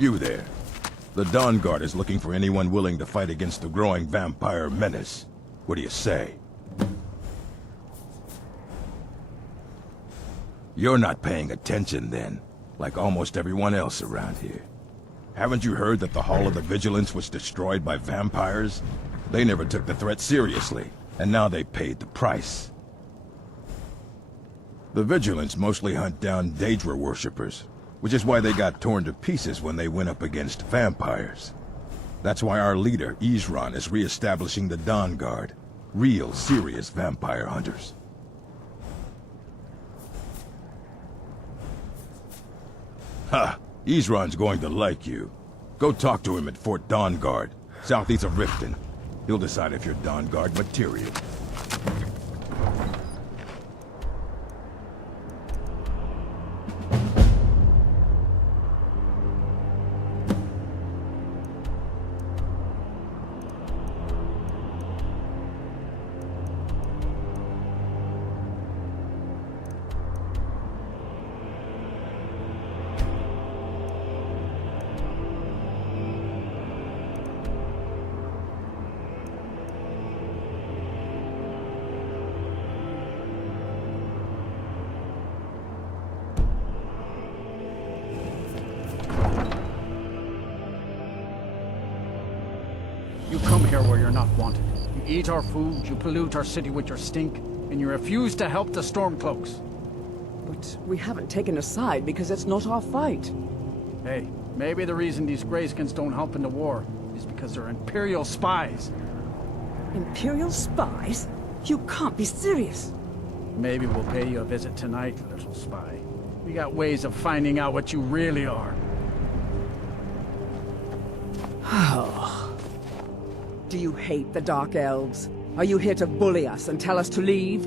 You there. The Dawn Guard is looking for anyone willing to fight against the growing vampire menace. What do you say? You're not paying attention then, like almost everyone else around here. Haven't you heard that the Hall of the Vigilance was destroyed by vampires? They never took the threat seriously, and now they paid the price. The Vigilance mostly hunt down Daedra worshippers, which is why they got torn to pieces when they went up against vampires. That's why our leader, Isran, is re-establishing the Dawn Guard. Real, serious vampire hunters. Ha! Isran's going to like you. Go talk to him at Fort Dawn Guard, southeast of Riften. He'll decide if you're Dawn Guard material. You come here where you're not wanted. You eat our food, you pollute our city with your stink, and you refuse to help the Stormcloaks. But we haven't taken a side because it's not our fight. Hey, maybe the reason these Greyskins don't help in the war is because they're Imperial spies. Imperial spies? You can't be serious. Maybe we'll pay you a visit tonight, little spy. We got ways of finding out what you really are. Do you hate the Dark Elves? Are you here to bully us and tell us to leave?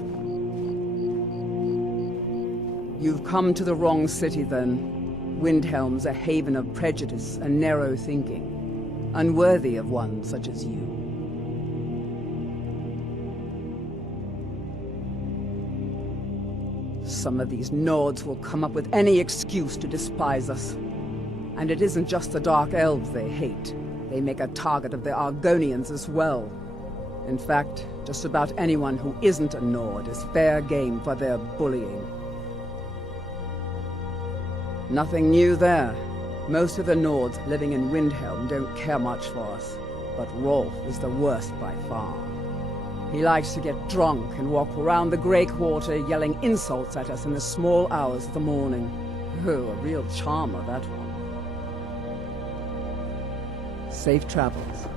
You've come to the wrong city, then. Windhelm's a haven of prejudice and narrow thinking, unworthy of one such as you. Some of these Nords will come up with any excuse to despise us. And it isn't just the Dark Elves they hate. They make a target of the Argonians as well. In fact, just about anyone who isn't a Nord is fair game for their bullying. Nothing new there. Most of the Nords living in Windhelm don't care much for us, but Rolf is the worst by far. He likes to get drunk and walk around the Grey Quarter yelling insults at us in the small hours of the morning. Oh, a real charmer, that one. Safe travels.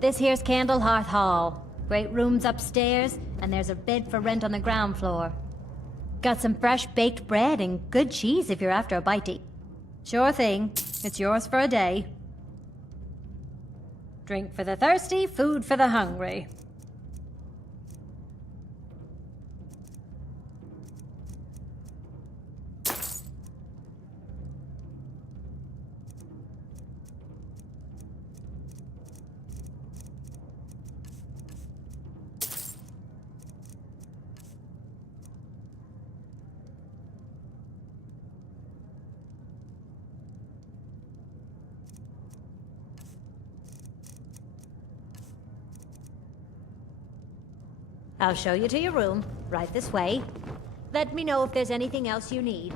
This here's Candlehearth Hall. Great rooms upstairs, and there's a bed for rent on the ground floor. Got some fresh baked bread and good cheese if you're after a bite to eat. Sure thing. It's yours for a day. Drink for the thirsty, food for the hungry. I'll show you to your room, right this way. Let me know if there's anything else you need.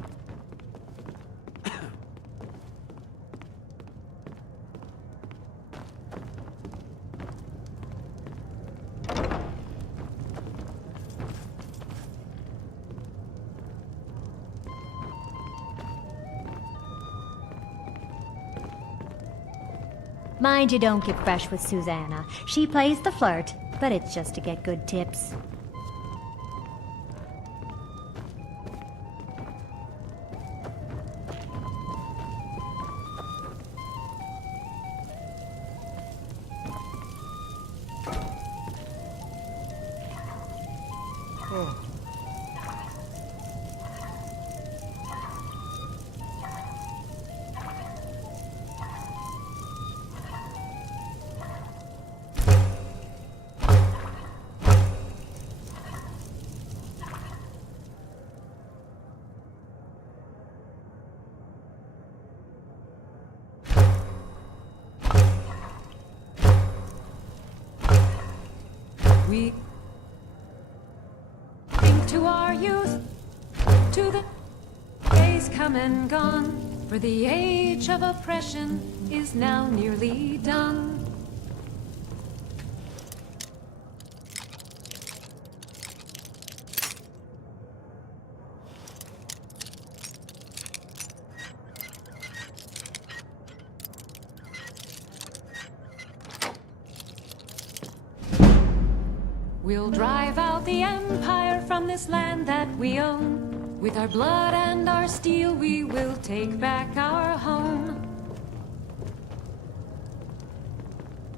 Mind you don't get fresh with Susanna. She plays the flirt, but it's just to get good tips. We think to our youth, to the days come and gone, for the age of oppression is now nearly done. We'll drive out the Empire from this land that we own. With our blood and our steel, we will take back our home.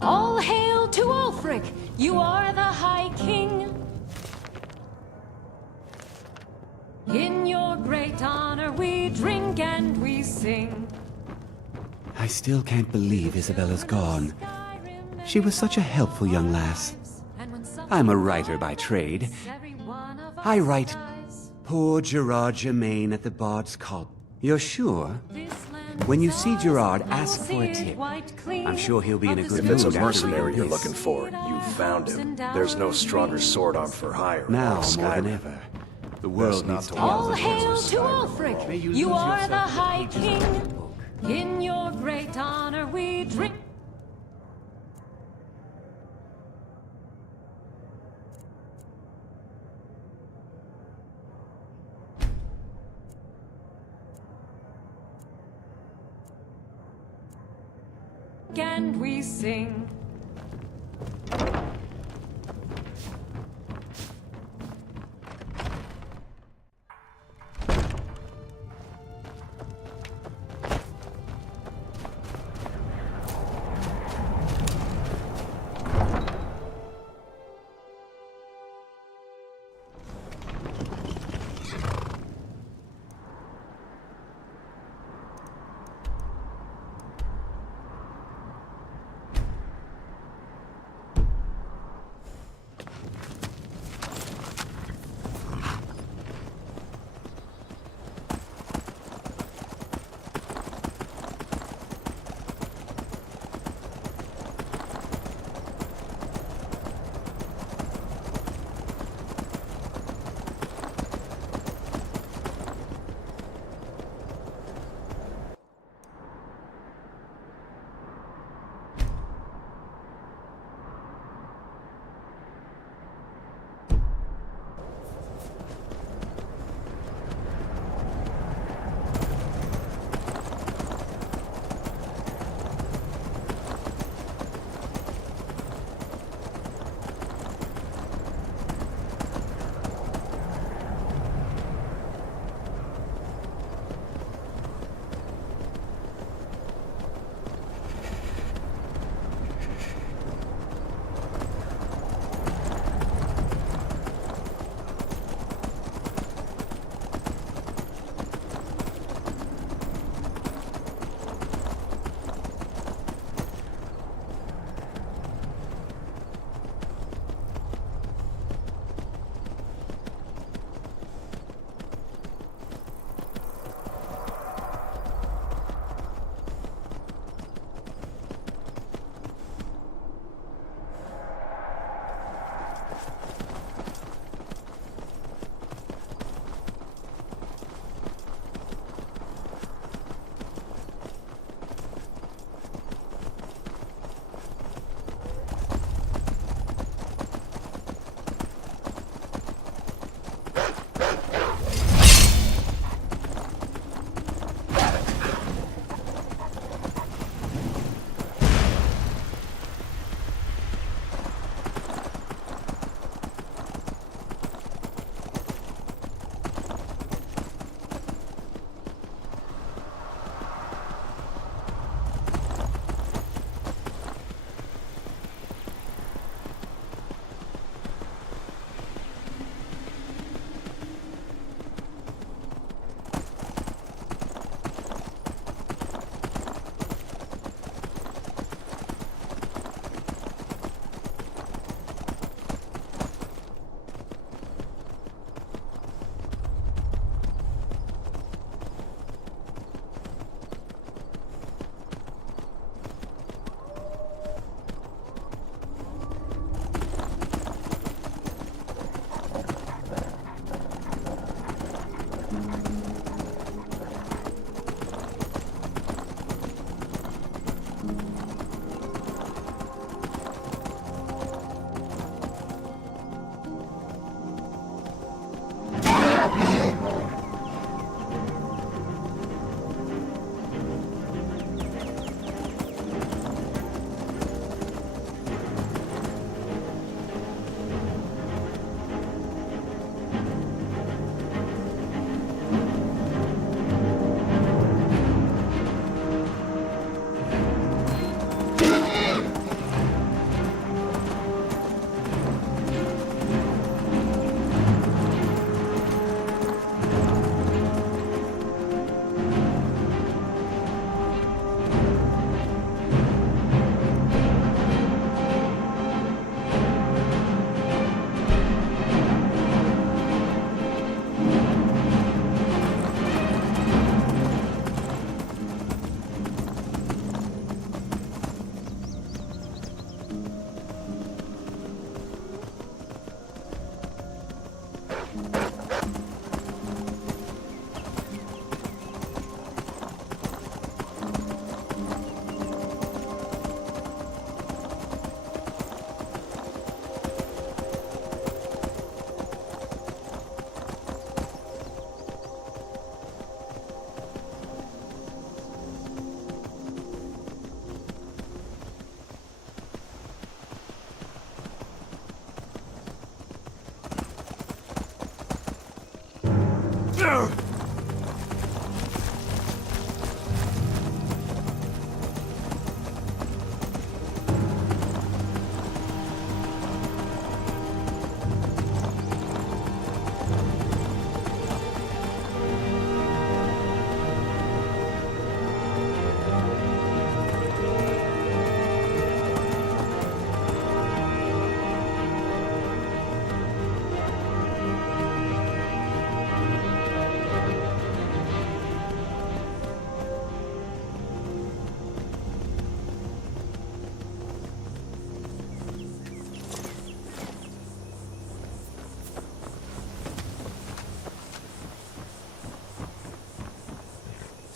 All hail to Ulfric! You are the High King. In your great honor, we drink and we sing. I still can't believe Isabella's gone. She was such a helpful young lass. I'm a writer by trade. I write Poor Gerard Germain at the Bard's Call. You're sure? When you see Gerard, ask for a tip. I'm sure he'll be in a good mood. If it's a after mercenary reading you're this. looking for, you found him. There's no stronger sword arm for hire. Now on more than Skyrim. ever. The world not needs to to walk All the hail hills to of Skyrim. Ulfric! You are the High King. In your great honor, we drink. And we sing.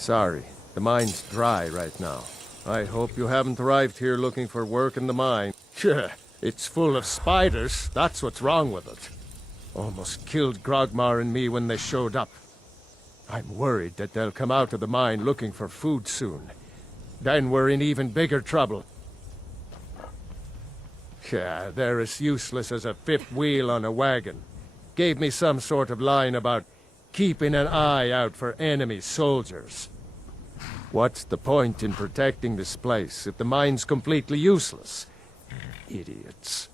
Sorry, the mine's dry right now. I hope you haven't arrived here looking for work in the mine. Sure, it's full of spiders, that's what's wrong with it. Almost killed Grogmar and me when they showed up. I'm worried that they'll come out of the mine looking for food soon. Then we're in even bigger trouble. Yeah, they're as useless as a fifth wheel on a wagon. Gave me some sort of line about keeping an eye out for enemy soldiers. What's the point in protecting this place if the mine's completely useless? Idiots.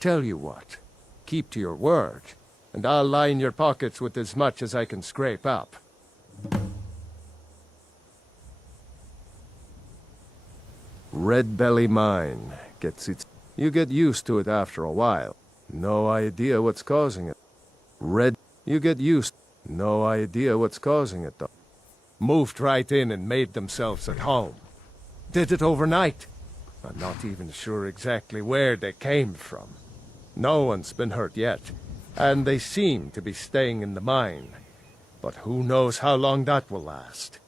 Tell you what, keep to your word, and I'll line your pockets with as much as I can scrape up. Red Belly Mine gets its... You get used to it after a while. No idea what's causing it. You get used... No idea what's causing it, though. Moved right in and made themselves at home. Did it overnight. I'm not even sure exactly where they came from. No one's been hurt yet, and they seem to be staying in the mine. But who knows how long that will last.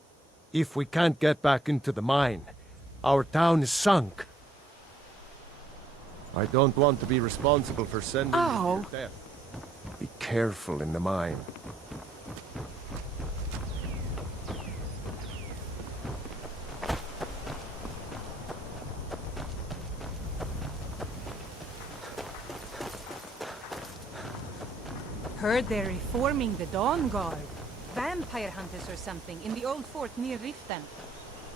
If we can't get back into the mine, our town is sunk. I don't want to be responsible for sending you to your death. Be careful in the mine. Heard they're reforming the Dawn Guard. Vampire hunters or something in the old fort near Riften.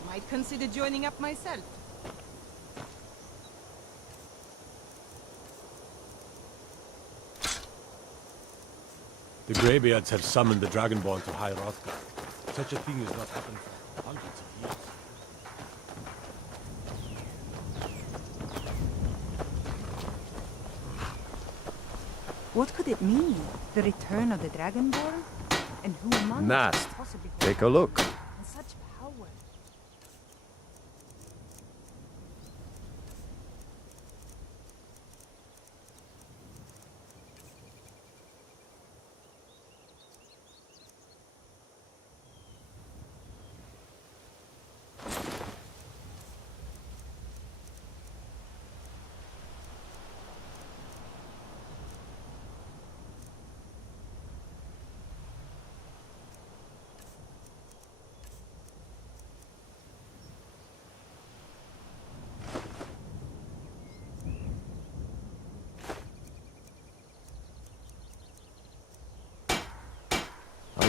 Might consider joining up myself. The Greybeards have summoned the Dragonborn to High Rothgar. Such a thing has not happened for hundreds of years. What could it mean? The return of the Dragonborn? And who among Nast, us could possibly take a look. and such power?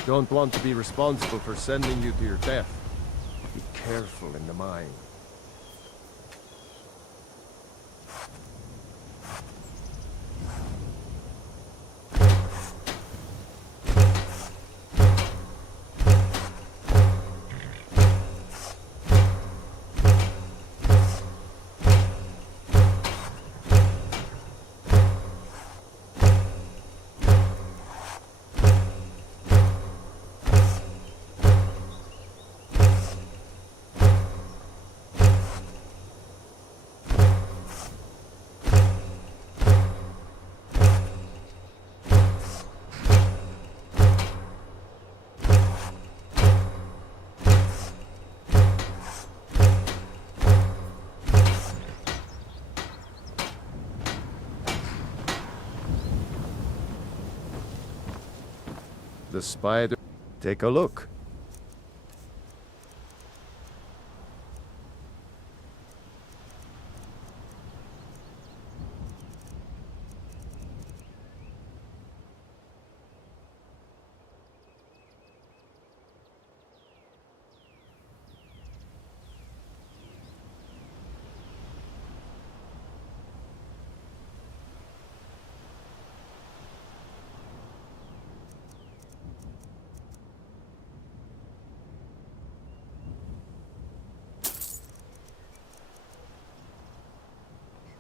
don't want to be responsible for sending you to your death. Be careful in the mine. The spider... Take a look.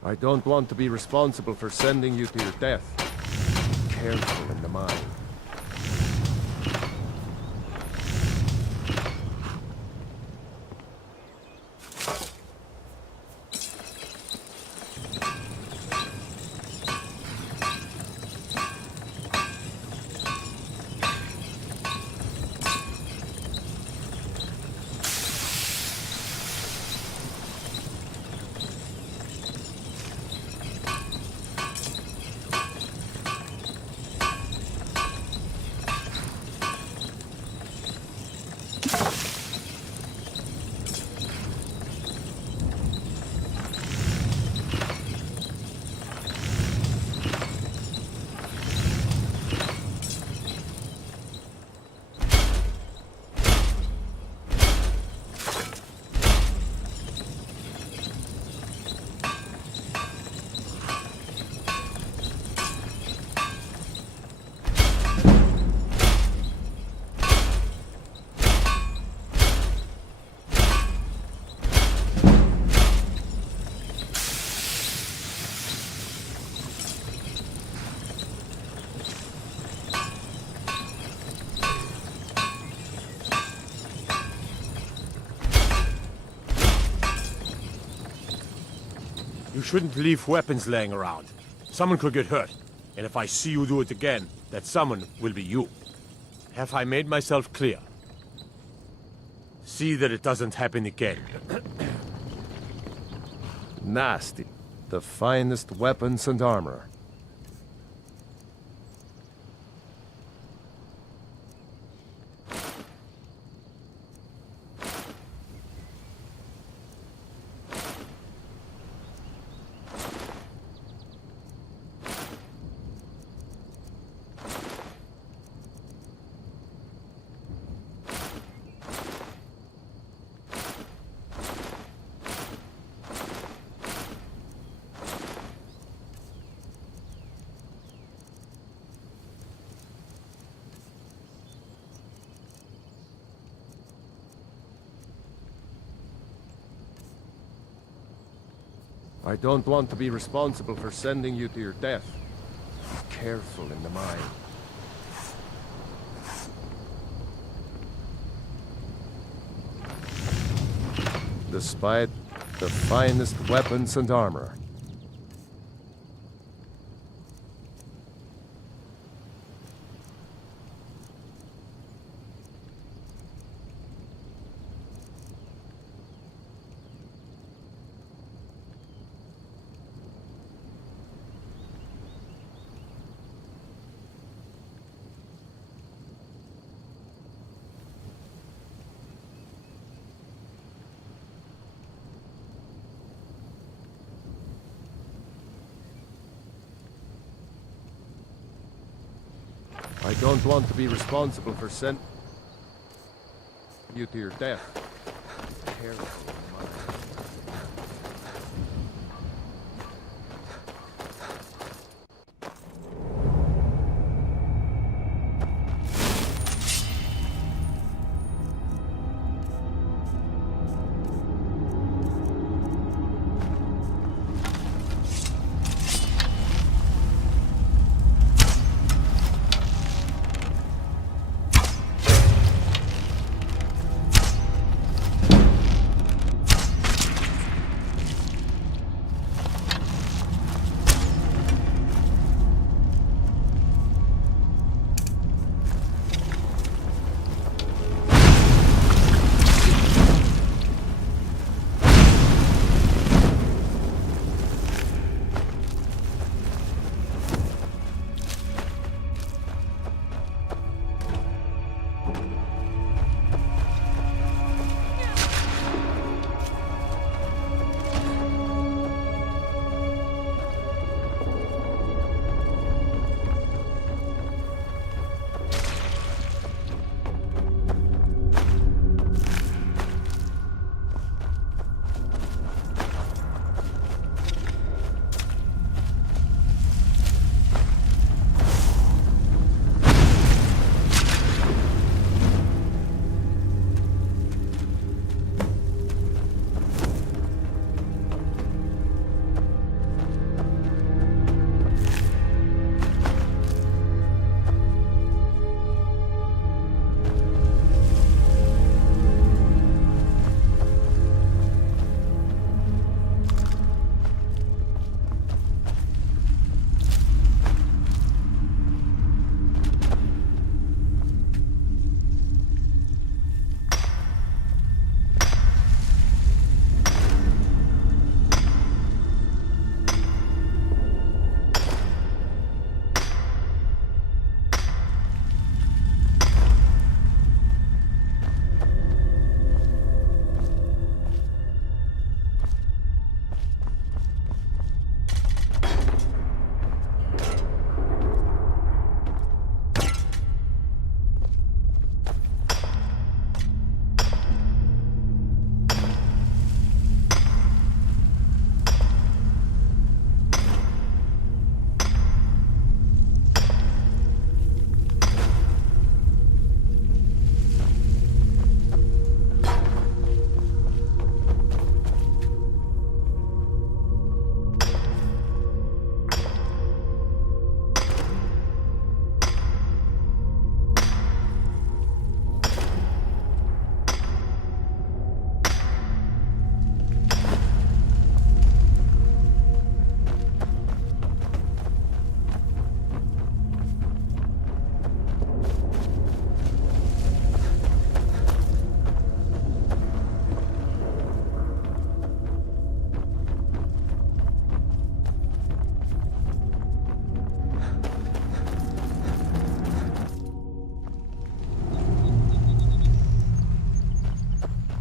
I don't want to be responsible for sending you to your death. Be careful in the mine. You shouldn't leave weapons laying around. Someone could get hurt. And if I see you do it again, that someone will be you. Have I made myself clear? See that it doesn't happen again. Nasty. The finest weapons and armor. I don't want to be responsible for sending you to your death. Be careful in the mine. Despite the finest weapons and armor. I don't want to be responsible for sent you to your death. Careful, man.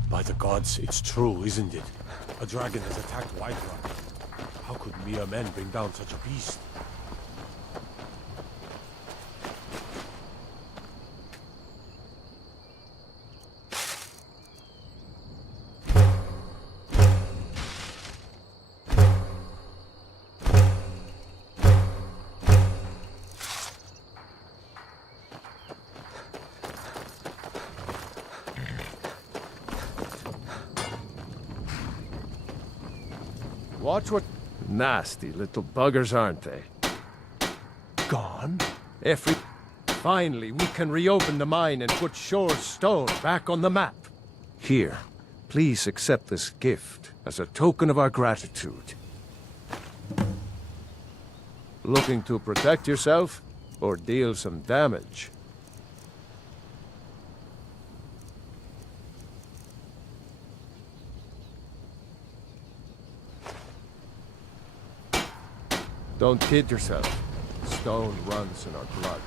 By the gods, it's true, isn't it? A dragon has attacked Whiterun. How could mere men bring down such a beast? Watch what... Nasty little buggers, aren't they? Gone? Finally, we can reopen the mine and put Shore's stone back on the map. Here, please accept this gift as a token of our gratitude. Looking to protect yourself or deal some damage? Don't kid yourself. Stone runs in our blood.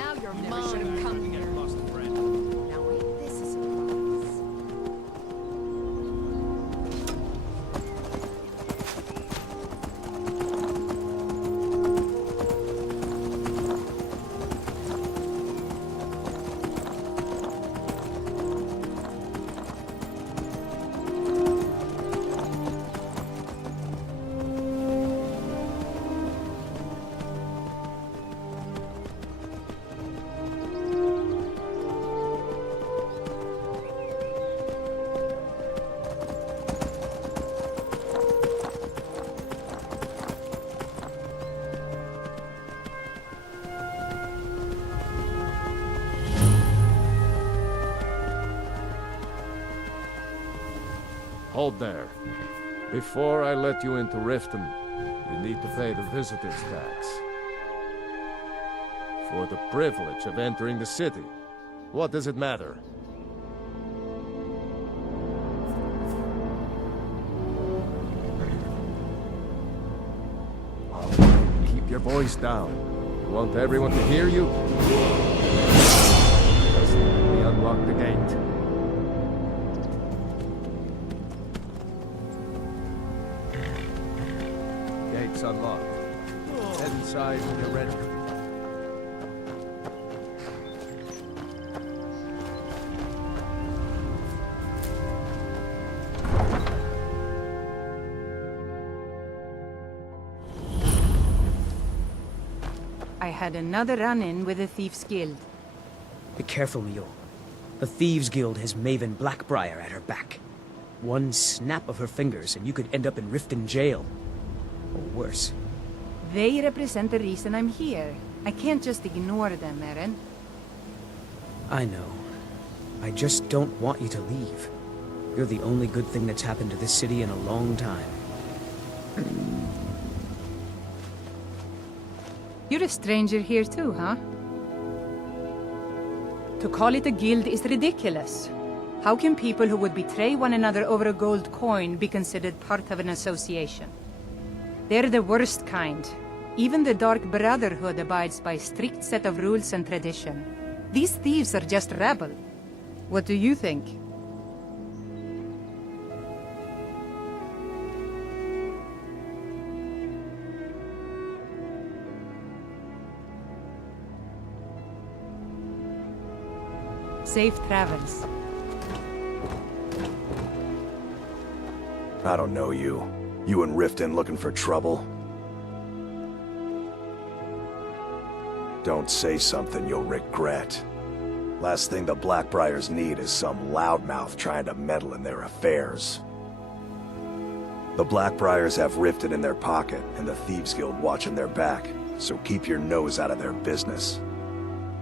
Now you're never should have come here. Now wait, this is a surprise. Hold there. Before I let you into Riften, you need to pay the visitor's tax. For the privilege of entering the city. What does it matter? All right, keep your voice down. You want everyone to hear you? Just let me unlock the gate. Gates unlocked. Head inside when you're ready. I had another run-in with the Thieves' Guild. Be careful, Mio. The Thieves' Guild has Maven Blackbriar at her back. One snap of her fingers and you could end up in Riften jail. Or worse. They represent the reason I'm here. I can't just ignore them, Eren. I know. I just don't want you to leave. You're the only good thing that's happened to this city in a long time. You're a stranger here too, huh? To call it a guild is ridiculous. How can people who would betray one another over a gold coin be considered part of an association? They're the worst kind. Even the Dark Brotherhood abides by a strict set of rules and tradition. These thieves are just rabble. What do you think? Safe travels. I don't know you. You in Riften looking for trouble? Don't say something you'll regret. Last thing the Blackbriars need is some loudmouth trying to meddle in their affairs. The Blackbriars have Riften in their pocket and the Thieves Guild watching their back, so keep your nose out of their business.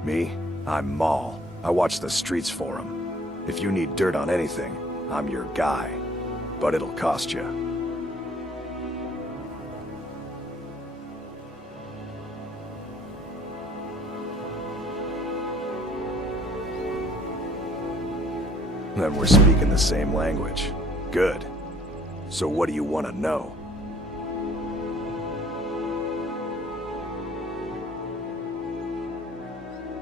Me? I'm Maul. I watch the streets for them. If you need dirt on anything, I'm your guy. But it'll cost you. Then we're speaking the same language. Good. So what do you want to know?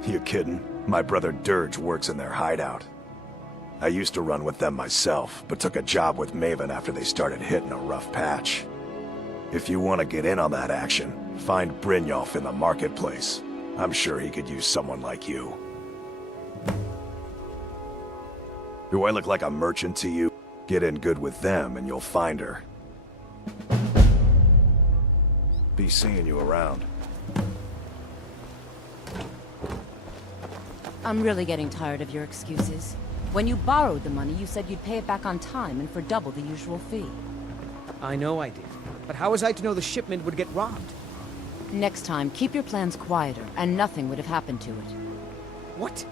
You kidding? My brother Dirge works in their hideout. I used to run with them myself, but took a job with Maven after they started hitting a rough patch. If you want to get in on that action, find Brynjolf in the marketplace. I'm sure he could use someone like you. Do I look like a merchant to you? Get in good with them and you'll find her. Be seeing you around. I'm really getting tired of your excuses. When you borrowed the money, you said you'd pay it back on time and for double the usual fee. I know I did. But how was I to know the shipment would get robbed? Next time, keep your plans quieter, and nothing would have happened to it. What?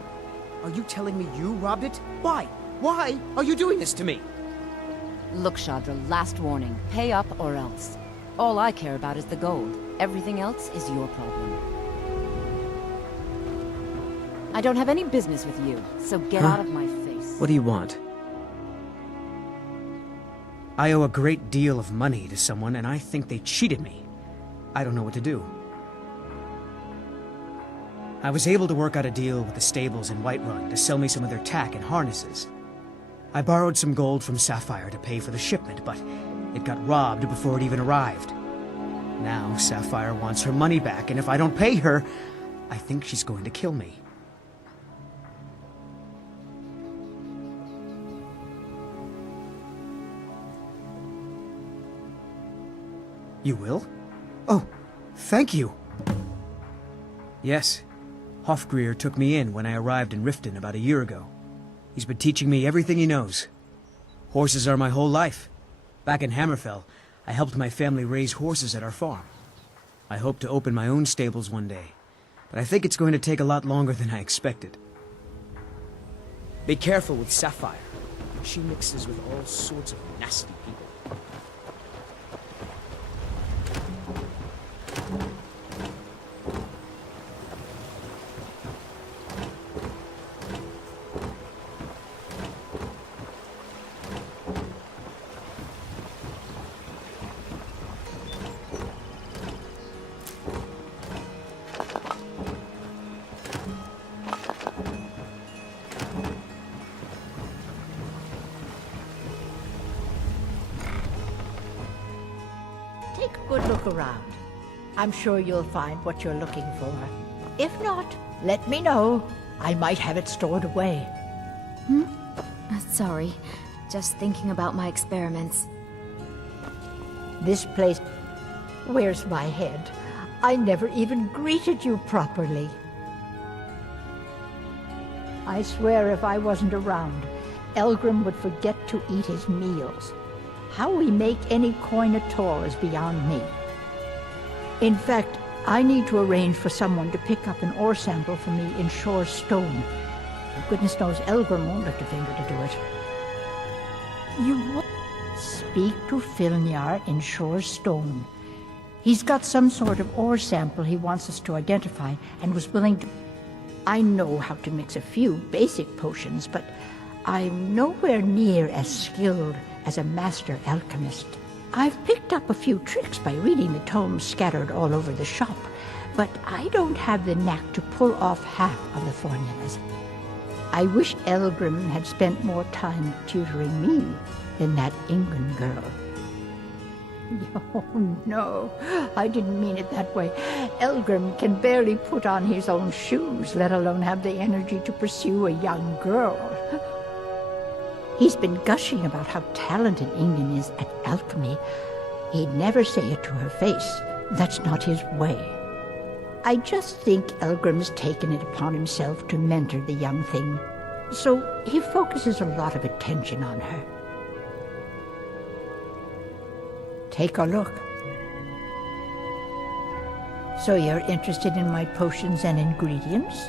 Are you telling me you robbed it? Why? Why are you doing this to me? Look, Shadra, last warning. Pay up or else. All I care about is the gold. Everything else is your problem. I don't have any business with you, so get out of my face. What do you want? I owe a great deal of money to someone, and I think they cheated me. I don't know what to do. I was able to work out a deal with the stables in Whiterun to sell me some of their tack and harnesses. I borrowed some gold from Sapphire to pay for the shipment, but it got robbed before it even arrived. Now Sapphire wants her money back, and if I don't pay her, I think she's going to kill me. You will? Oh, thank you! Yes, Hofgrir took me in when I arrived in Riften about a year ago. He's been teaching me everything he knows. Horses are my whole life. Back in Hammerfell, I helped my family raise horses at our farm. I hope to open my own stables one day, but I think it's going to take a lot longer than I expected. Be careful with Sapphire. She mixes with all sorts of nasty people. Take a good look around. I'm sure you'll find what you're looking for. If not, let me know. I might have it stored away. Sorry. Just thinking about my experiments. This place... Where's my head? I never even greeted you properly. I swear if I wasn't around, Elgrim would forget to eat his meals. How we make any coin at all is beyond me. In fact, I need to arrange for someone to pick up an ore sample for me in Shore's stone. Goodness knows Elgrim won't lift a finger to do it. You speak to Filnyar in Shore's stone. He's got some sort of ore sample he wants us to identify and was willing to... I know how to mix a few basic potions, but I'm nowhere near as skilled as a master alchemist. I've picked up a few tricks by reading the tomes scattered all over the shop, but I don't have the knack to pull off half of the formulas. I wish Elgrim had spent more time tutoring me than that Ingun girl. Oh, no, I didn't mean it that way. Elgrim can barely put on his own shoes, let alone have the energy to pursue a young girl. He's been gushing about how talented Ingun is at alchemy. He'd never say it to her face. That's not his way. I just think Elgrim's taken it upon himself to mentor the young thing, so he focuses a lot of attention on her. Take a look. So you're interested in my potions and ingredients?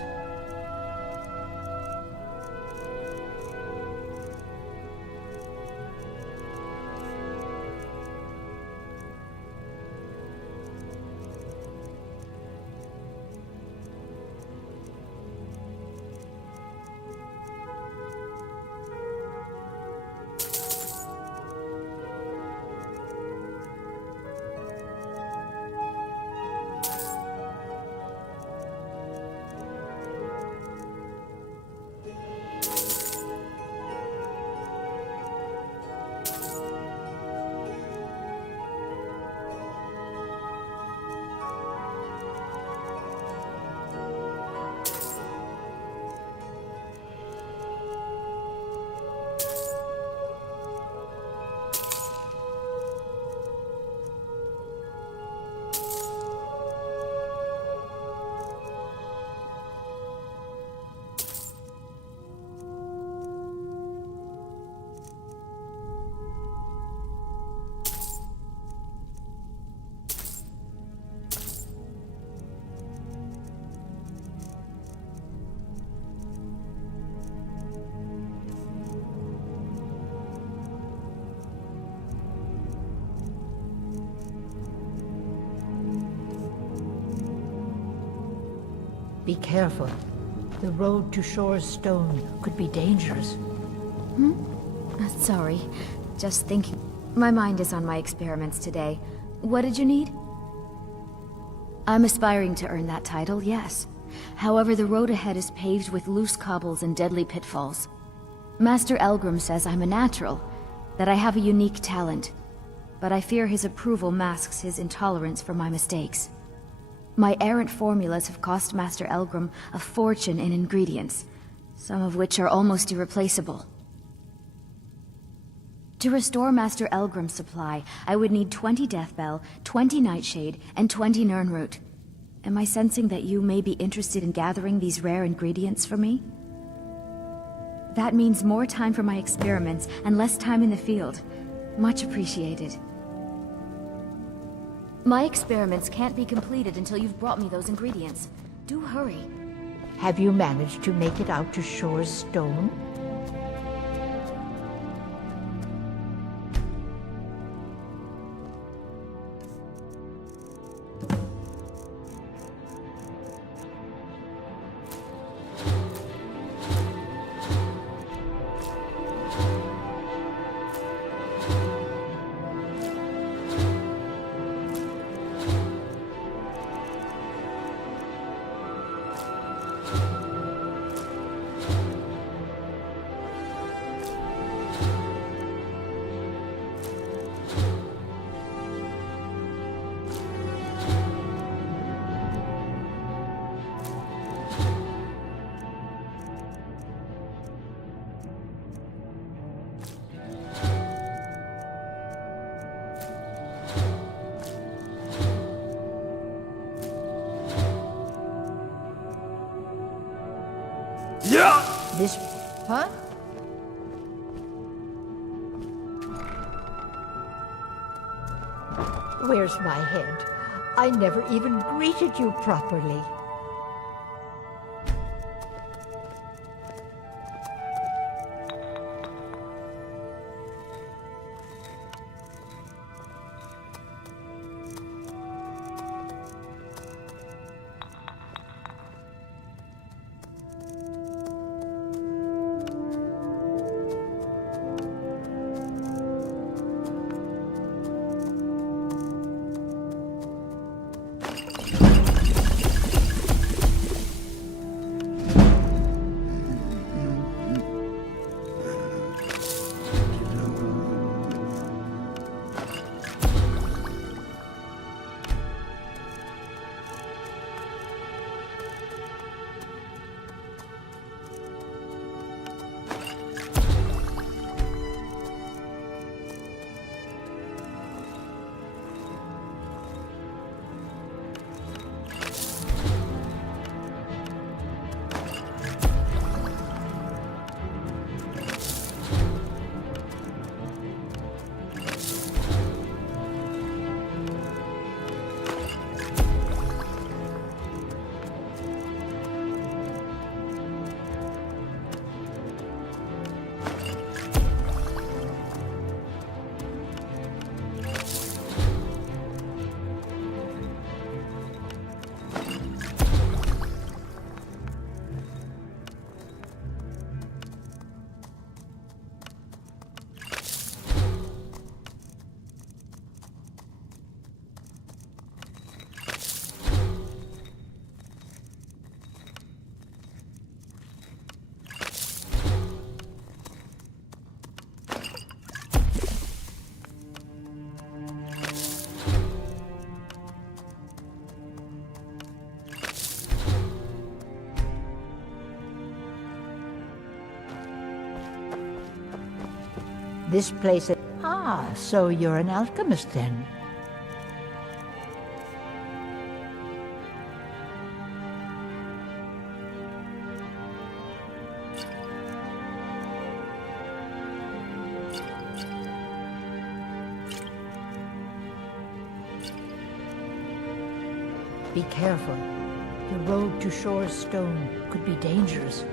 Be careful. The road to Shore's stone could be dangerous. Sorry. Just thinking. My mind is on my experiments today. What did you need? I'm aspiring to earn that title, yes. However, the road ahead is paved with loose cobbles and deadly pitfalls. Master Elgrim says I'm a natural, that I have a unique talent, but I fear his approval masks his intolerance for my mistakes. My errant formulas have cost Master Elgrim a fortune in ingredients, some of which are almost irreplaceable. To restore Master Elgrim's supply, I would need 20 Deathbell, 20 Nightshade, and 20 nirnroot. Am I sensing that you may be interested in gathering these rare ingredients for me? That means more time for my experiments and less time in the field. Much appreciated. My experiments can't be completed until you've brought me those ingredients. Do hurry. Have you managed to make it out to Shore's Stone? This... Huh? Where's my head? I never even greeted you properly. This place... Ah, so you're an alchemist then. Be careful. The road to Shore's Stone could be dangerous.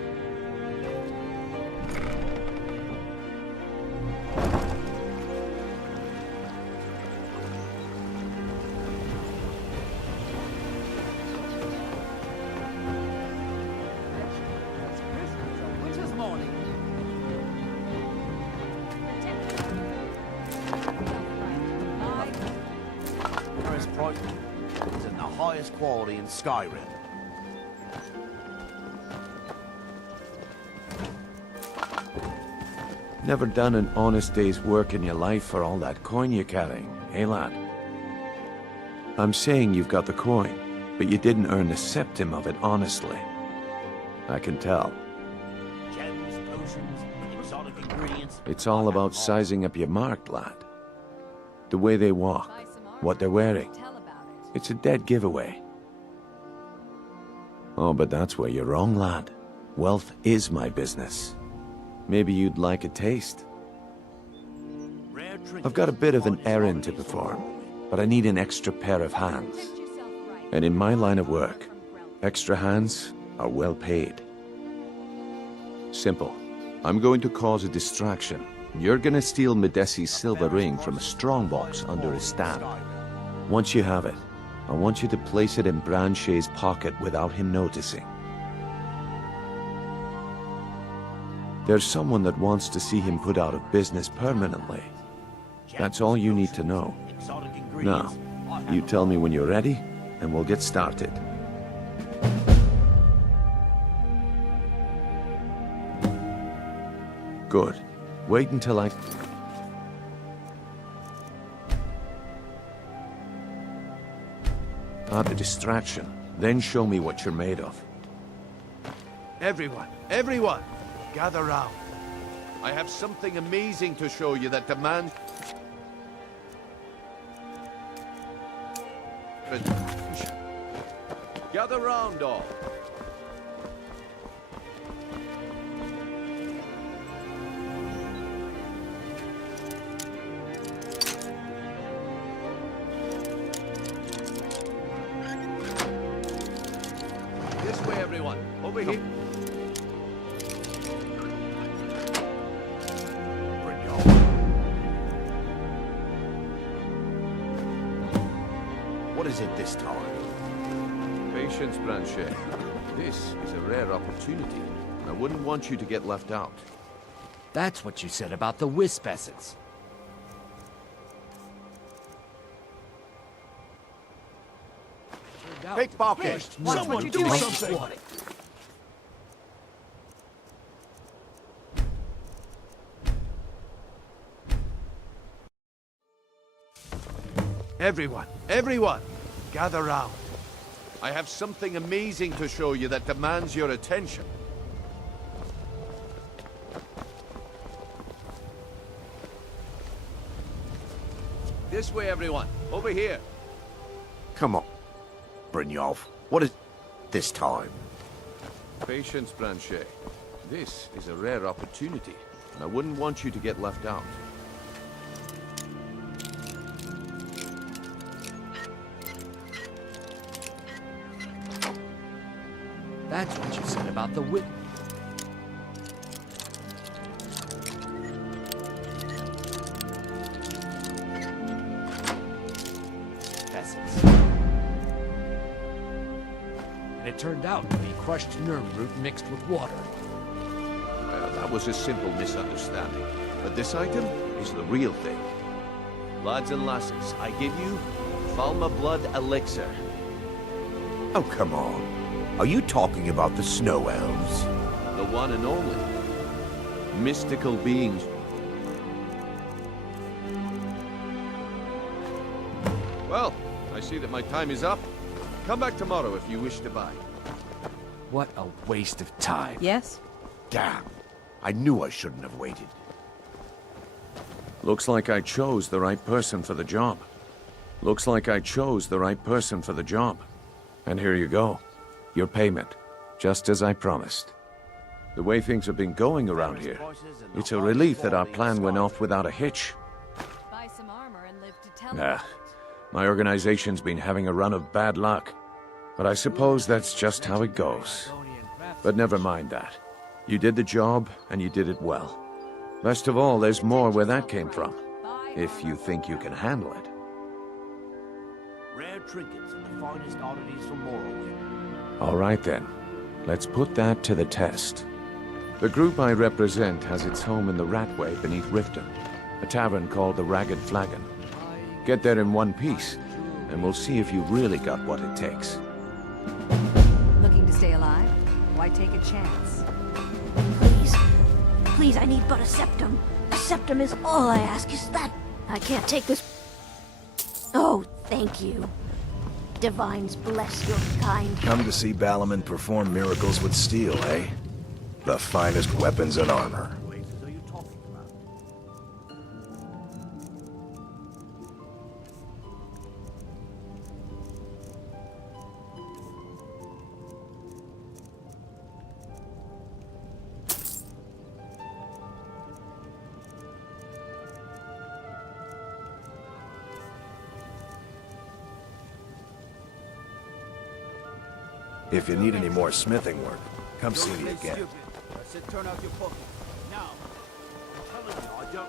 Quality in Skyrim. Never done an honest day's work in your life for all that coin you're carrying, eh, lad? I'm saying you've got the coin, but you didn't earn a septim of it honestly. I can tell. Gems, potions, exotic ingredients. It's all about sizing up your mark, lad. The way they walk, what they're wearing. It's a dead giveaway. Oh, but that's where you're wrong, lad. Wealth is my business. Maybe you'd like a taste. I've got a bit of an errand to perform, but I need an extra pair of hands. And in my line of work, extra hands are well paid. Simple. I'm going to cause a distraction. You're gonna steal Medesi's silver ring from a strongbox under his stand. Once you have it, I want you to place it in Branchet's pocket without him noticing. There's someone that wants to see him put out of business permanently. That's all you need to know. Now, you tell me when you're ready, and we'll get started. Good. Wait until I... Not a distraction. Then show me what you're made of. Everyone! Gather round. I have something amazing to show you that demands... Gather round, all. This way, everyone. Over here. What is it this time? Patience, Branchet. This is a rare opportunity. I wouldn't want you to get left out. That's what you said about the wisp essence. Pickpocket! Someone do something! Everyone! Gather round. I have something amazing to show you that demands your attention. This way, everyone. Over here. Come on, Brynjolf. What is this time? Patience, Branchet. This is a rare opportunity, and I wouldn't want you to get left out. That's what you said about the whip. Essence. And it turned out to be crushed nirnroot mixed with water. Well, that was a simple misunderstanding. But this item is the real thing. Lads and lasses, I give you Falma Blood Elixir. Oh, come on. Are you talking about the snow elves? The one and only. Mystical beings. Well, I see that my time is up. Come back tomorrow if you wish to buy. What a waste of time. Yes? Damn. I knew I shouldn't have waited. Looks like I chose the right person for the job. Looks like I chose the right person for the job. And here you go. Your payment, just as I promised. The way things have been going around here, it's a relief that our plan went off without a hitch. Buy some armor and live to tell Nah, my organization's been having a run of bad luck. But I suppose that's just how it goes. But never mind that. You did the job, and you did it well. Best of all, there's more where that came from, if you think you can handle it. Rare trinkets and the finest oddities from Morrowind. All right then, let's put that to the test. The group I represent has its home in the Ratway beneath Riften, a tavern called the Ragged Flagon. Get there in one piece, and we'll see if you really got what it takes. Looking to stay alive? Why take a chance? please, I need but a septum. A septum is all I ask. Is that... I can't take this... Oh, thank you. Divines bless your kind. Come to see Balaman perform miracles with steel, eh? The finest weapons and armor. If you need any more smithing work, come see me again. I said turn out your pocket. Now. I'm telling you, I don't...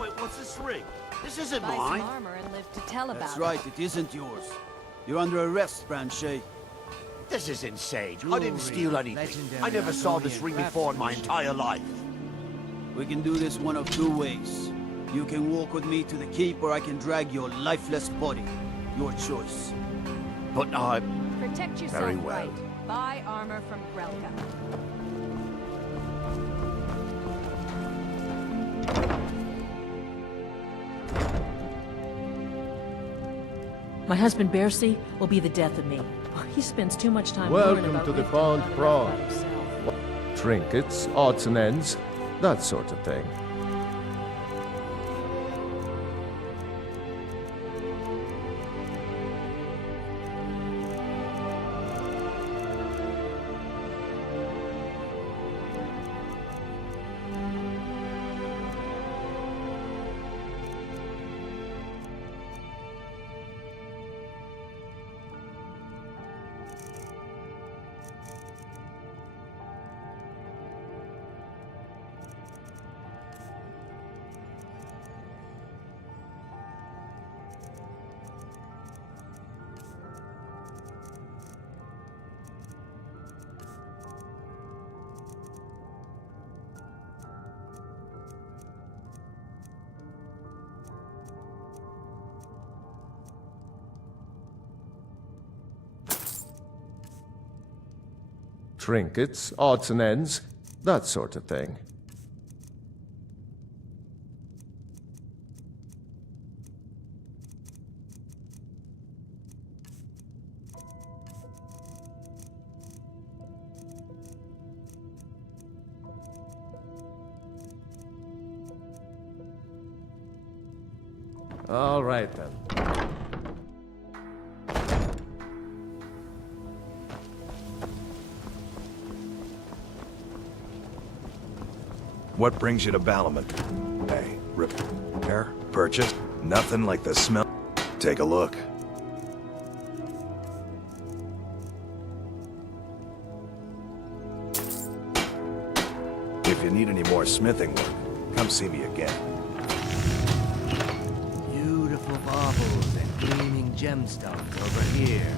Wait, what's this ring? This isn't Buy mine. some armor and live to tell about That's it. right, it isn't yours. You're under arrest, Branchet. This is insane. I didn't steal anything. I never saw this ring before in my entire life. We can do this one of two ways. You can walk with me to the keep, or I can drag your lifeless body. Your choice. But I... Protect yourself Very well. right. Buy armor from Grelka. My husband Bercy will be the death of me. He spends too much time learning Welcome about to the Riften Bond and Prawn. about himself. Trinkets, odds and ends, that sort of thing. Trinkets, odds and ends, that sort of thing. All right, then. What brings you to Balaman? Hey, repair? Purchase? Nothing like the smell. Take a look. If you need any more smithing work, come see me again. Beautiful baubles and gleaming gemstones over here.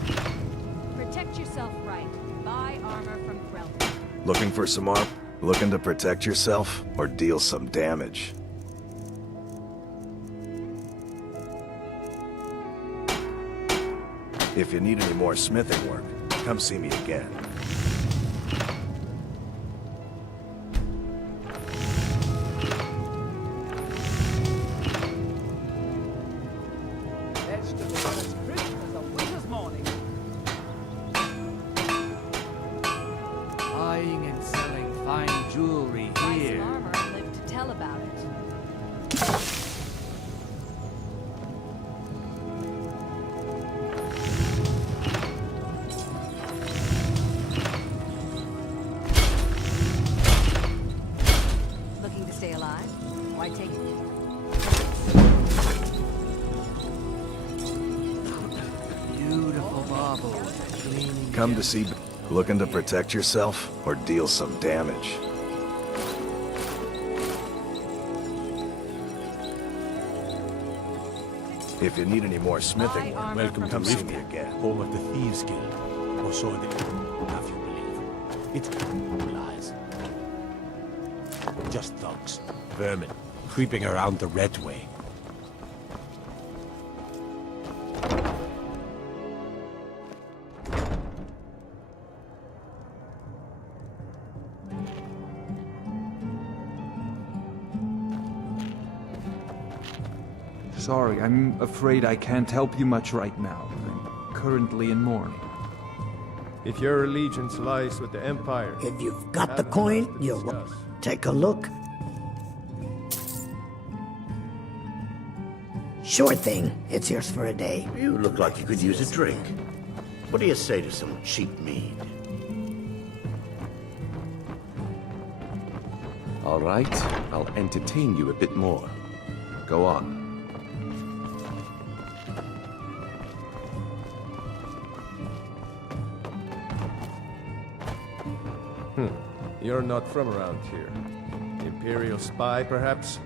Protect yourself right. Buy armor from Grelka. Looking for some armor? Looking to protect yourself or deal some damage? If you need any more smithing work, come see me again. Vegetables as crisp as a winter's morning. Buying and selling fine jewelry Buy here. some armor and live to tell about it. Looking to stay alive? Why take it? Beautiful baubles and gleaming Come to see... Looking to protect yourself or deal some damage? If you need any more smithing work, Welcome to come see me Riften, again. home of the Thieves Guild. Or so they have you believe. It's lies. Just thugs. Vermin. Creeping around the Red Way. Sorry, I'm afraid I can't help you much right now. I'm currently in mourning. If your allegiance lies with the Empire... If you've got the coin, you'll take a look. Sure thing. It's yours for a day. You look like you could use a drink. What do you say to some cheap mead? All right, I'll entertain you a bit more. Go on. You're not from around here. Imperial spy, perhaps?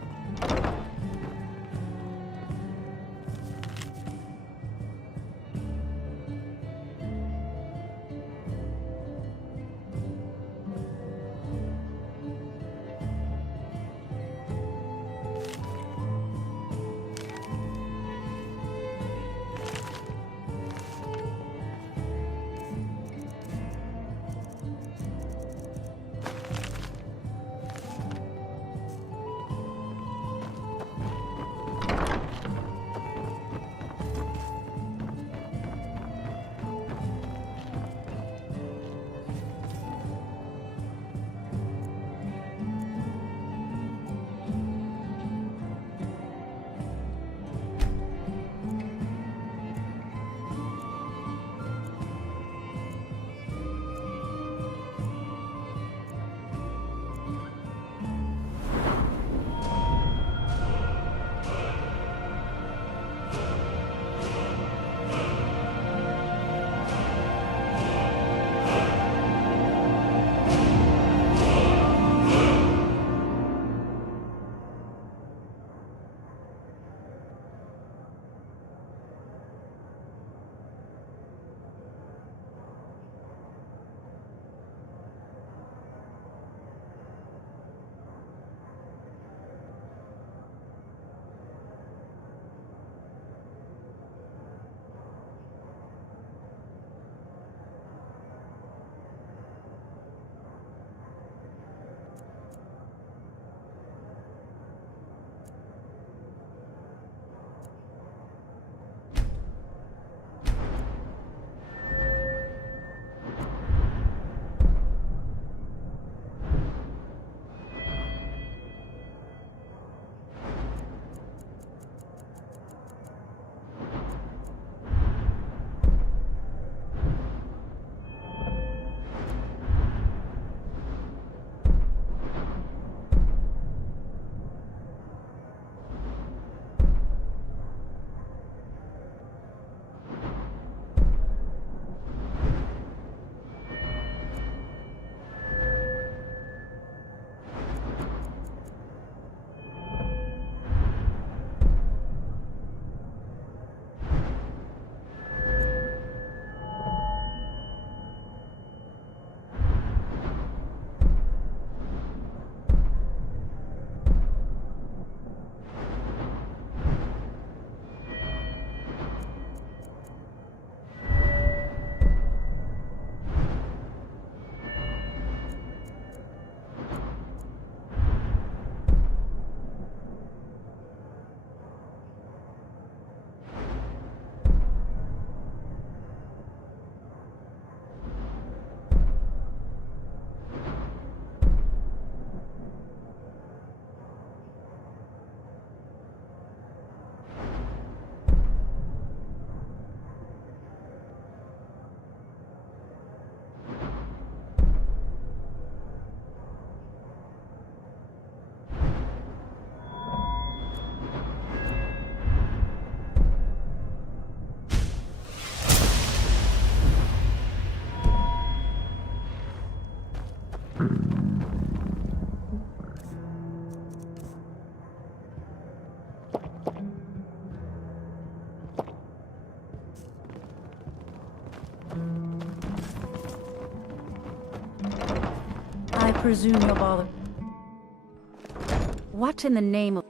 I presume you'll bother. What in the name of...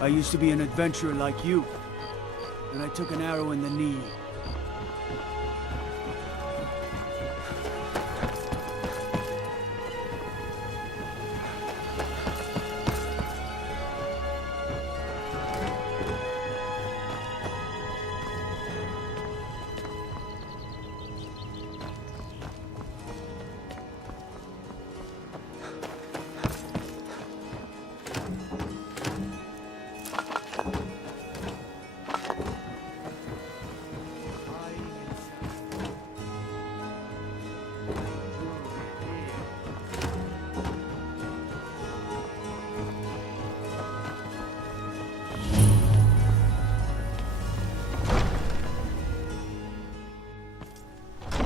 I used to be an adventurer like you. And I took an arrow in the knee.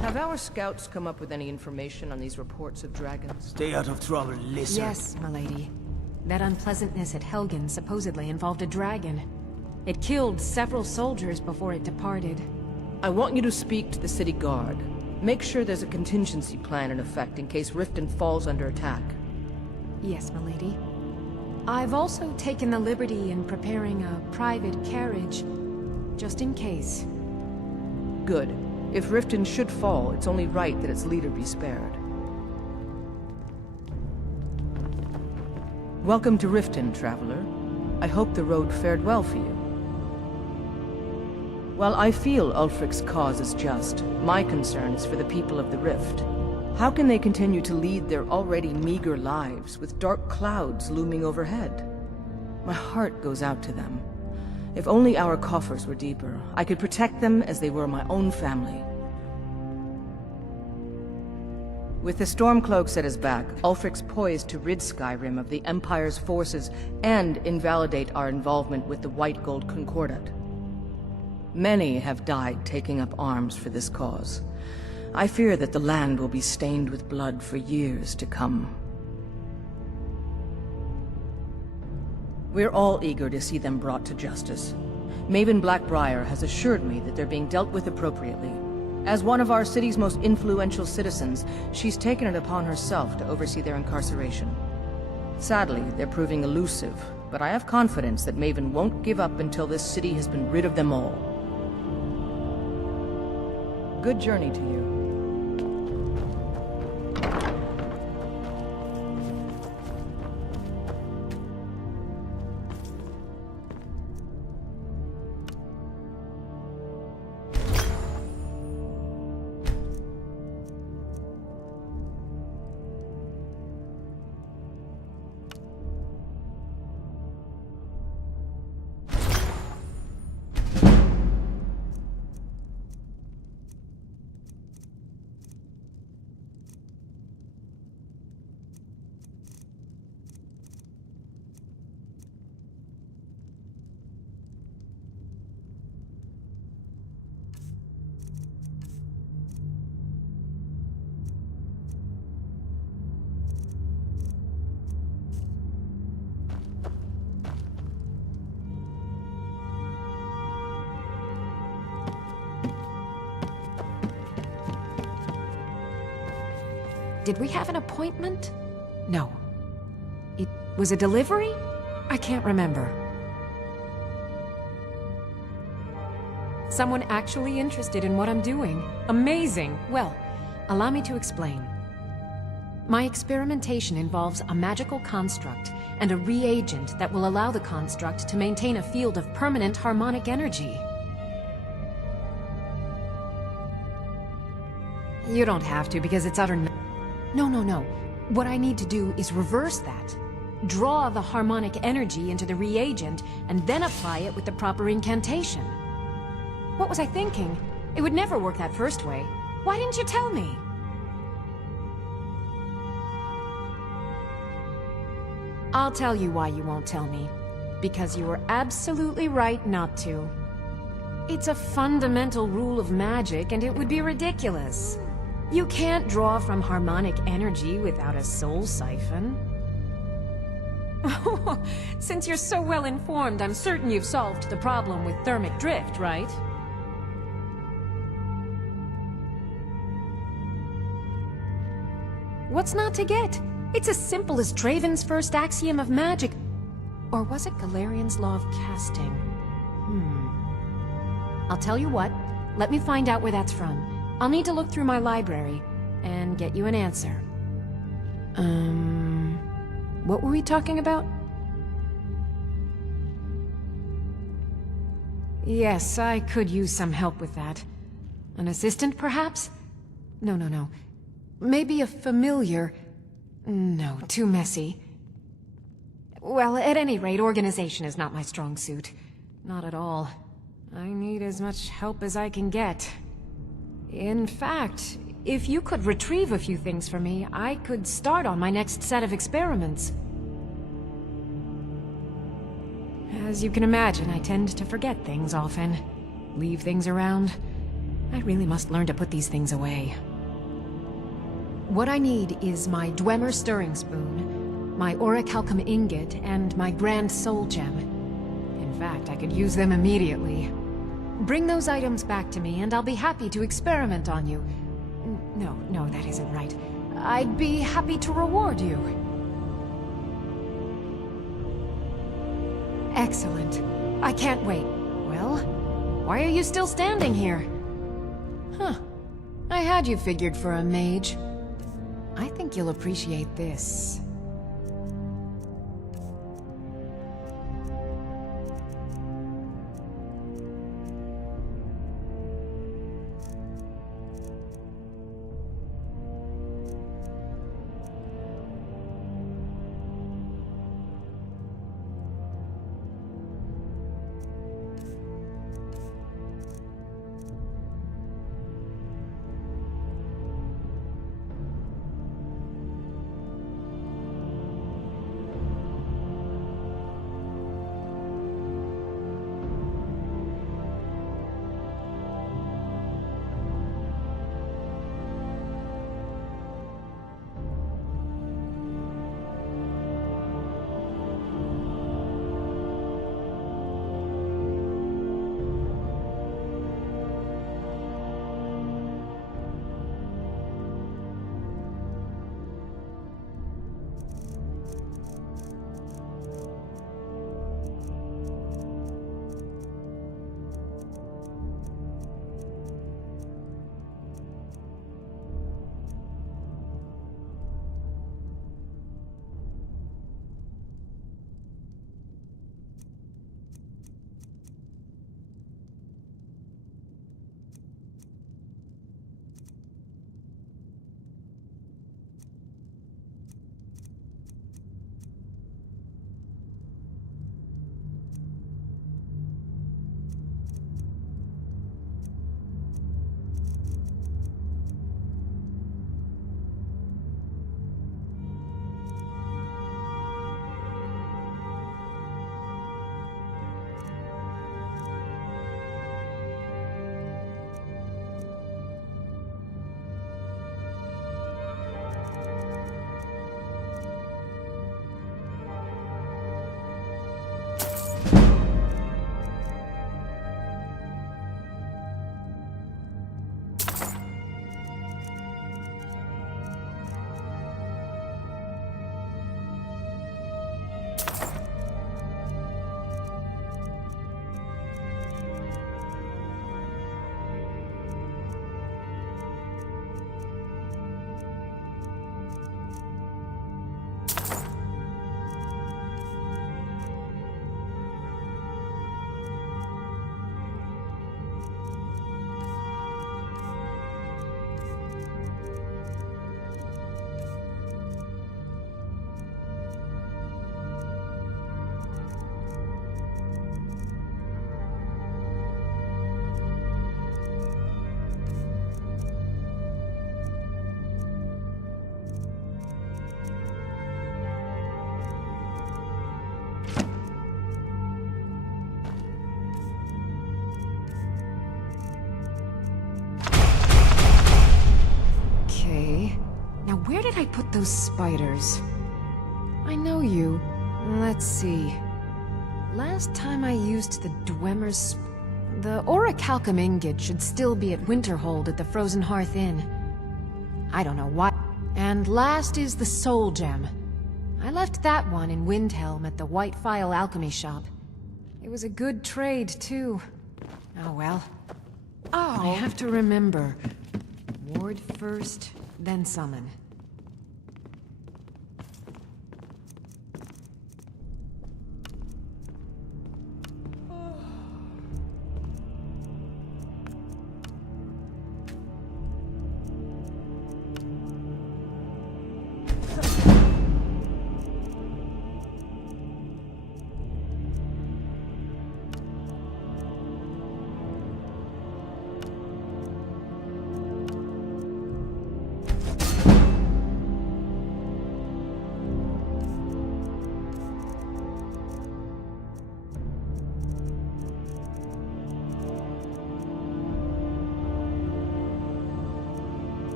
Have our scouts come up with any information on these reports of dragons? Stay out of trouble, lizard. Yes, milady. That unpleasantness at Helgen supposedly involved a dragon. It killed several soldiers before it departed. I want you to speak to the city guard. Make sure there's a contingency plan in effect in case Riften falls under attack. Yes, milady. I've also taken the liberty in preparing a private carriage, just in case. Good. If Riften should fall, it's only right that its leader be spared. Welcome to Riften, traveler. I hope the road fared well for you. While I feel Ulfric's cause is just, my concern is for the people of the Rift. How can they continue to lead their already meager lives with dark clouds looming overhead? My heart goes out to them. If only our coffers were deeper, I could protect them as they were my own family. With the Stormcloaks at his back, Ulfric's poised to rid Skyrim of the Empire's forces and invalidate our involvement with the White Gold Concordat. Many have died taking up arms for this cause. I fear that the land will be stained with blood for years to come. We're all eager to see them brought to justice. Maven Blackbriar has assured me that they're being dealt with appropriately. As one of our city's most influential citizens, she's taken it upon herself to oversee their incarceration. Sadly, they're proving elusive, but I have confidence that Maven won't give up until this city has been rid of them all. Good journey to you. Did we have an appointment? No. It was a delivery? I can't remember. Someone actually interested in what I'm doing. Amazing! Well, allow me to explain. My experimentation involves a magical construct and a reagent that will allow the construct to maintain a field of permanent harmonic energy. You don't have to, because it's utter No. What I need to do is reverse that. Draw the harmonic energy into the reagent, and then apply it with the proper incantation. What was I thinking? It would never work that first way. Why didn't you tell me? I'll tell you why you won't tell me. Because you were absolutely right not to. It's a fundamental rule of magic, and it would be ridiculous. You can't draw from harmonic energy without a soul siphon. Since you're so well informed, I'm certain you've solved the problem with thermic drift, right? What's not to get? It's as simple as Draven's first axiom of magic. Or was it Galarian's law of casting? I'll tell you what. Let me find out where that's from. I'll need to look through my library and get you an answer. What were we talking about? Yes, I could use some help with that. An assistant, perhaps? No. Maybe a familiar. No, too messy. Well, at any rate, organization is not my strong suit. Not at all. I need as much help as I can get. In fact, if you could retrieve a few things for me, I could start on my next set of experiments. As you can imagine, I tend to forget things often. Leave things around. I really must learn to put these things away. What I need is my Dwemer stirring spoon, my orichalcum ingot, and my grand soul gem. In fact, I could use them immediately. Bring those items back to me, and I'll be happy to experiment on you. No, that isn't right. I'd be happy to reward you. Excellent. I can't wait. Well, why are you still standing here? Huh. I had you figured for a mage. I think you'll appreciate this. Where did I put those spiders? I know you. Let's see. Last time I used the Dwemer's... The orichalcum ingot should still be at Winterhold at the Frozen Hearth Inn. I don't know why. And last is the soul gem. I left that one in Windhelm at the White Phial Alchemy Shop. It was a good trade, too. Oh well. Oh, I have to remember. Ward first, then summon.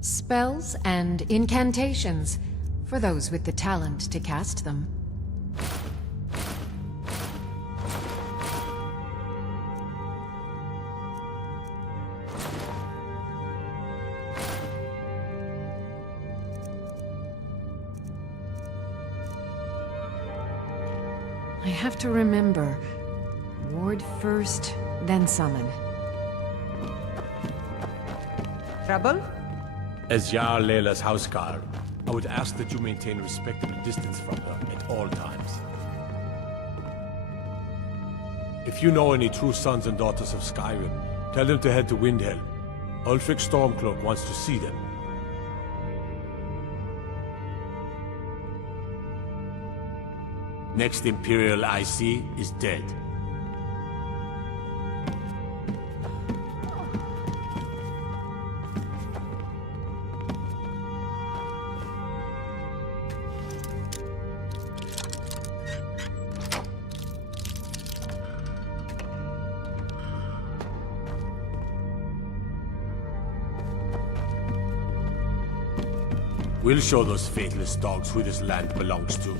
Spells and incantations, for those with the talent to cast them. I have to remember. Ward first, then summon. Trouble? As Jarl Layla's houseguard, I would ask that you maintain respectable distance from her at all times. If you know any true sons and daughters of Skyrim, tell them to head to Windhelm. Ulfric Stormcloak wants to see them. Next Imperial I see is dead. We'll show those faithless dogs who this land belongs to.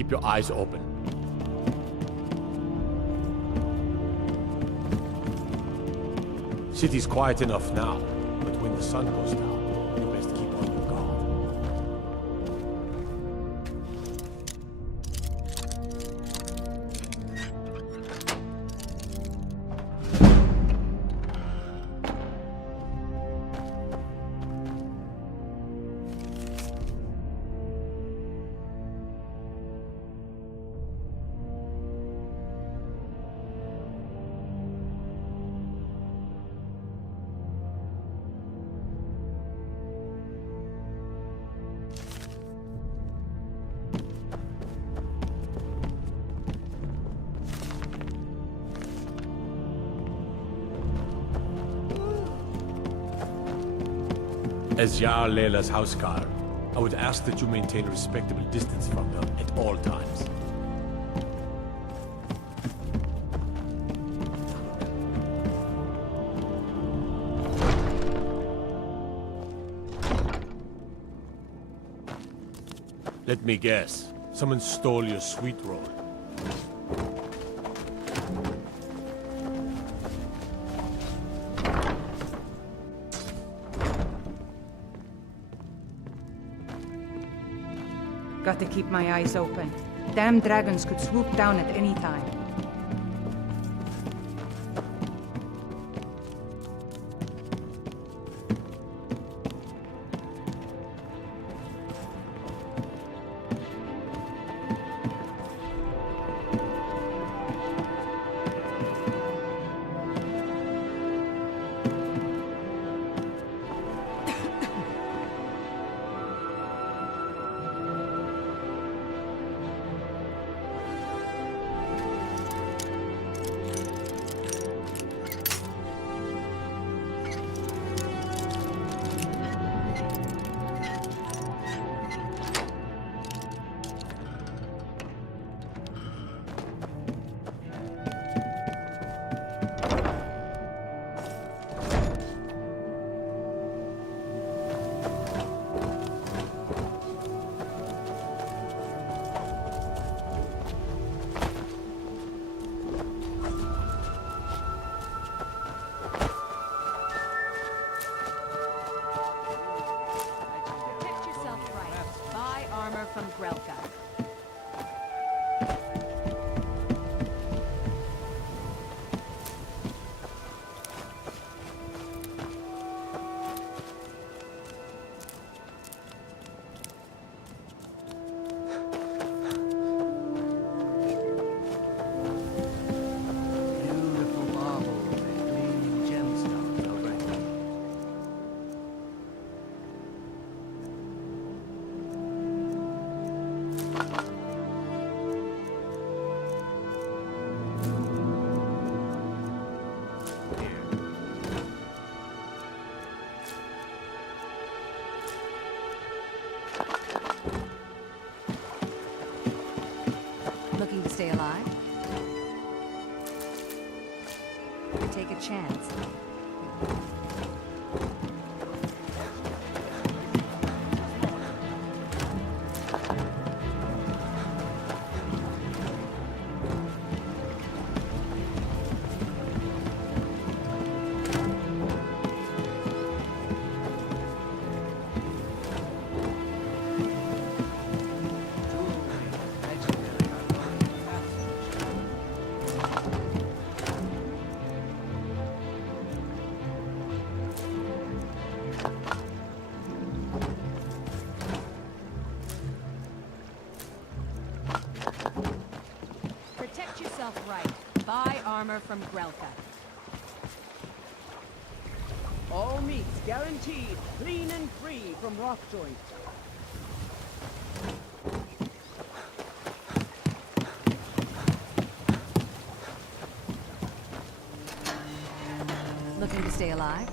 keep your eyes open. City's quiet enough now, but when the sun goes down, you best keep on your guard. As Jarl Leila's housecarl, I would ask that you maintain a respectable distance from her at all times. Let me guess. Someone stole your sweet roll. Got to keep my eyes open. Damn dragons could swoop down at any time. From Grelka. Beautiful marbles and gleaming gemstones over here. Looking to stay alive? Take a chance. Protect yourself right. Buy armor from Grelka. All meats guaranteed, clean and free from rock joint. Looking to stay alive?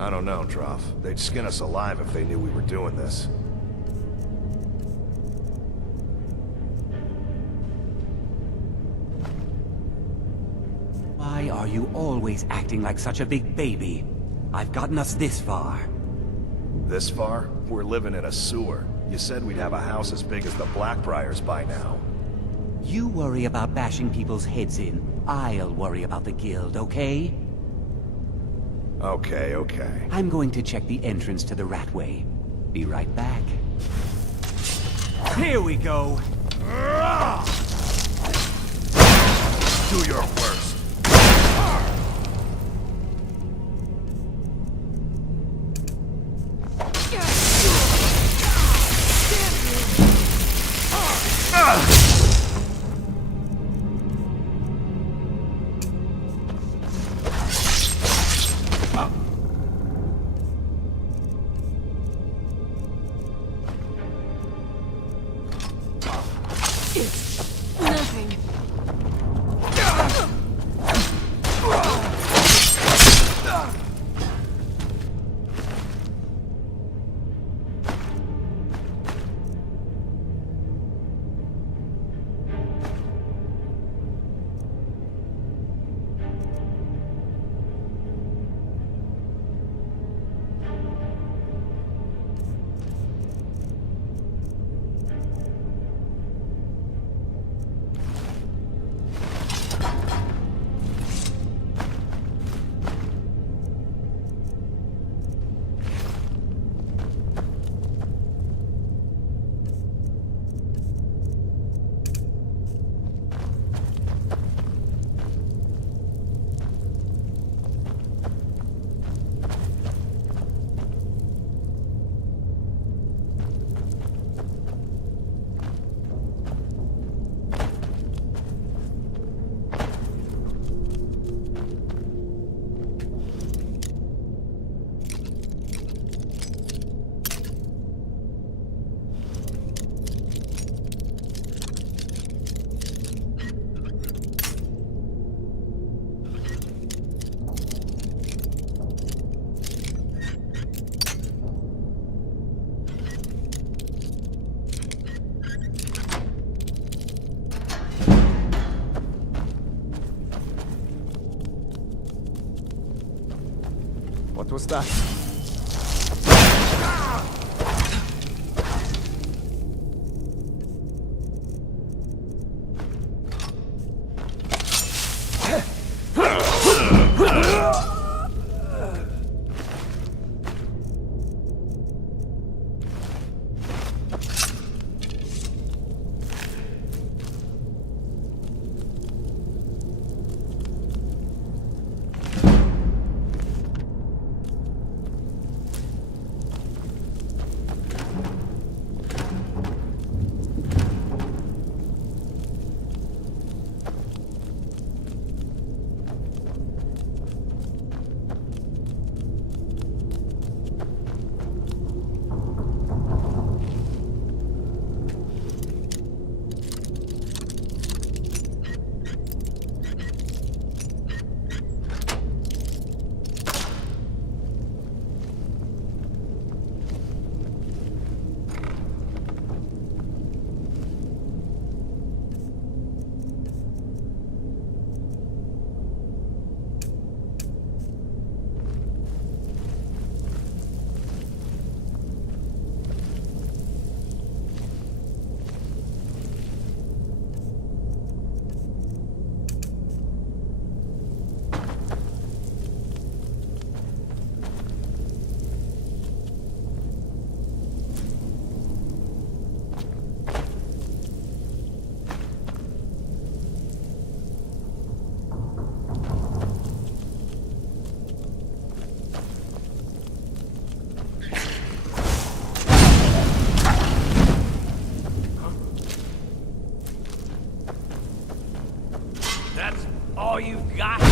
I don't know, Trough. They'd skin us alive if they knew we were doing this. Why are you always acting like such a big baby? I've gotten us this far. This far? We're living in a sewer. You said we'd have a house as big as the Blackbriars by now. You worry about bashing people's heads in. I'll worry about the guild, okay? Okay, okay. I'm going to check the entrance to the Ratway. Be right back. Here we go! Do your worst. What was that? all you've got?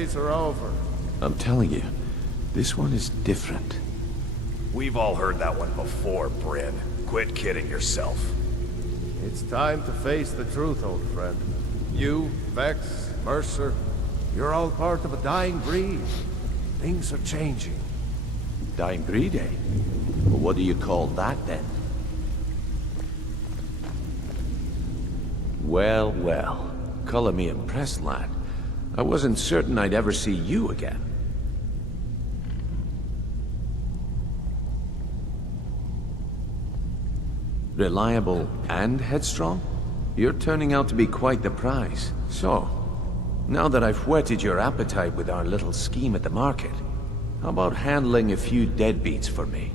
days are over. I'm telling you, this one is different. We've all heard that one before, Bryn. Quit kidding yourself. It's time to face the truth, old friend. You, Vex, Mercer, you're all part of a dying breed. Things are changing. Dying breed, eh? Well, what do you call that, then? Well, well. Color me impressed, lad. I wasn't certain I'd ever see you again. Reliable and headstrong? You're turning out to be quite the prize. So, now that I've whetted your appetite with our little scheme at the market, how about handling a few deadbeats for me?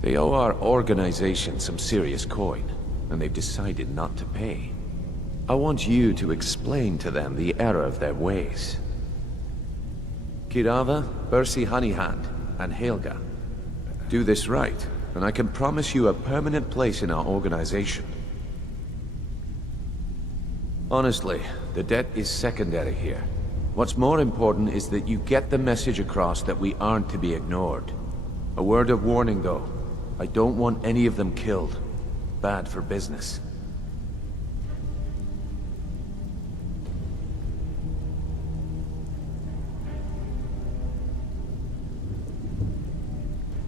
They owe our organization some serious coin, and they've decided not to pay. I want you to explain to them the error of their ways. Kirava, Bersi Honeyhand, and Helga. Do this right, and I can promise you a permanent place in our organization. Honestly, the debt is secondary here. What's more important is that you get the message across that we aren't to be ignored. A word of warning, though. I don't want any of them killed. Bad for business.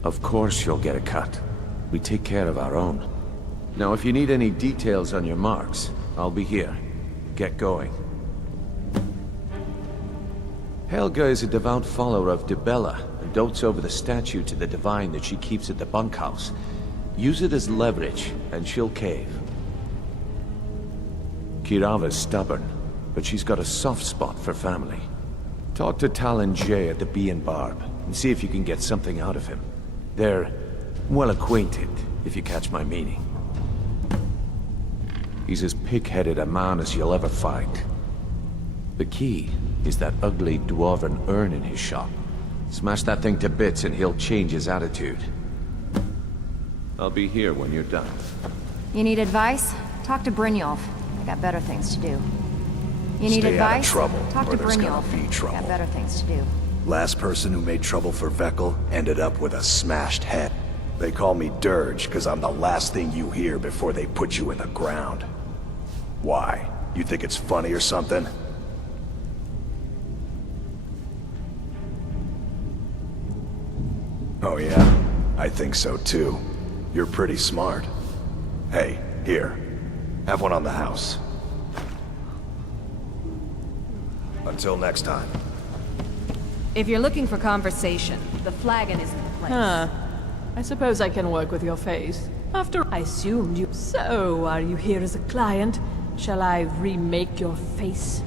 Of course you'll get a cut. We take care of our own. Now, if you need any details on your marks, I'll be here. Get going. Helga is a devout follower of Dibella and dotes over the statue to the divine that she keeps at the bunkhouse. Use it as leverage, and she'll cave. Kirava's stubborn, but she's got a soft spot for family. Talk to Talon Jay at the Bee and Barb, and see if you can get something out of him. They're well acquainted, if you catch my meaning. He's as pig-headed a man as you'll ever find. The key is that ugly dwarven urn in his shop. Smash that thing to bits and he'll change his attitude. I'll be here when you're done. You need advice? Talk to Brynjolf. I got better things to do. You need Stay out of advice? trouble, Talk or to there's gonna Brynjolf. be trouble. Got better things to do. Last person who made trouble for Veckel ended up with a smashed head. They call me Dirge because I'm the last thing you hear before they put you in the ground. Why? You think it's funny or something? Oh yeah? I think so too. You're pretty smart. Hey, here. Have one on the house. Until next time. If you're looking for conversation, the flagon isn't the place. Huh. I suppose I can work with your face. After I assumed you... So, are you here as a client? Shall I remake your face?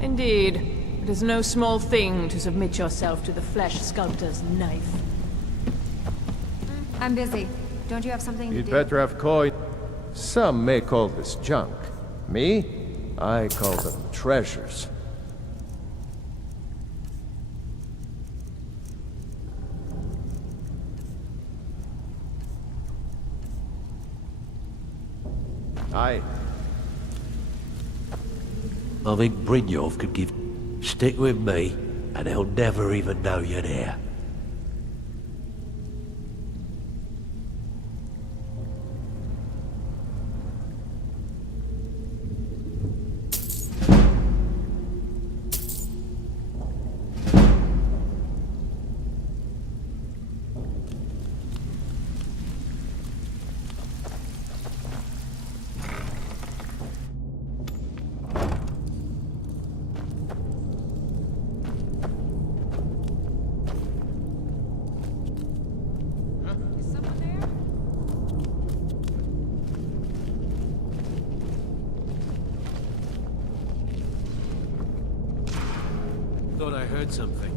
Indeed. It is no small thing to submit yourself to the flesh sculptor's knife. I'm busy. Don't you have something to You'd do? better have coin. Some may call this junk. Me? I call them treasures. I think Brynjolf could give... Stick with me, and he'll never even know you're there. Thought I heard something.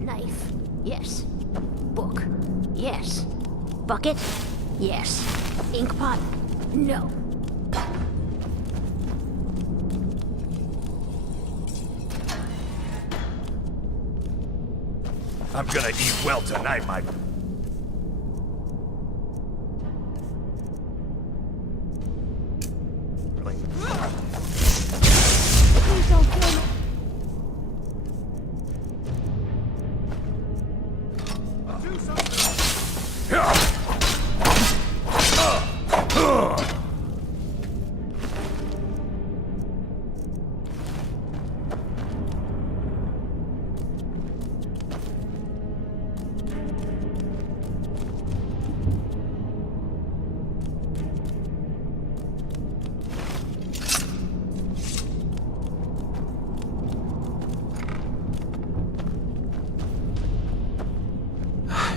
Knife. Yes. Book. Yes. Bucket. Yes. Ink pot. No. I'm gonna eat well tonight, my... Please don't kill me.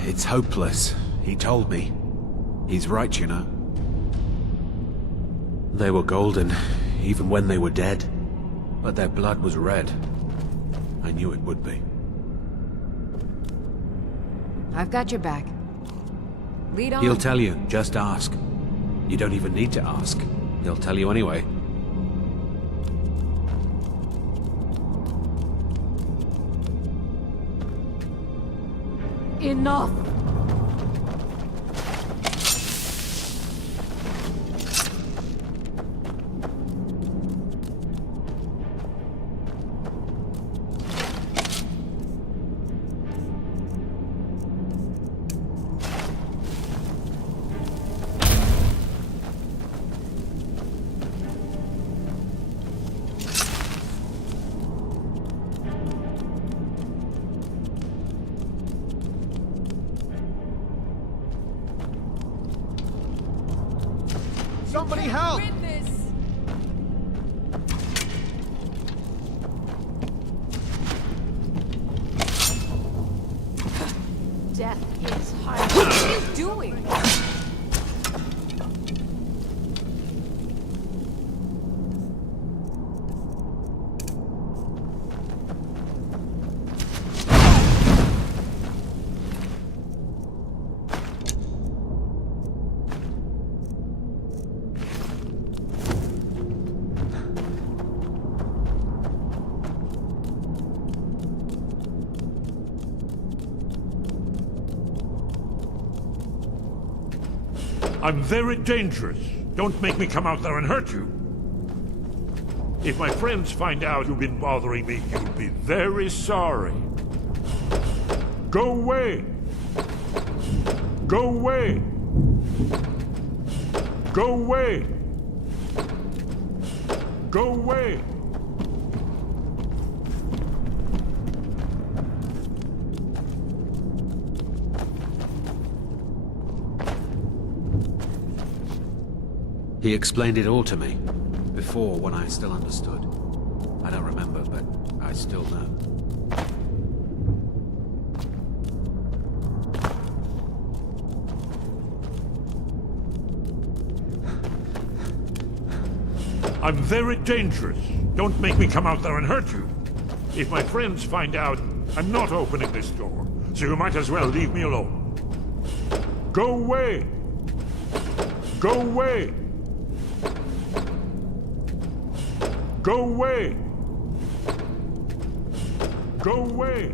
It's hopeless. He told me. He's right, you know. They were golden, even when they were dead. But their blood was red. I knew it would be. I've got your back. Lead on. He'll tell you, just ask. You don't even need to ask. He'll tell you anyway. Enough! Somebody help! Death is hard. What are you doing? I'm very dangerous. Don't make me come out there and hurt you. If my friends find out you've been bothering me, you'll be very sorry. Go away! Go away! Go away! Go away! He explained it all to me. Before, when I still understood. I don't remember, but I still know. I'm very dangerous. Don't make me come out there and hurt you. If my friends find out, I'm not opening this door, so you might as well leave me alone. Go away! Go away! Go away! Go away!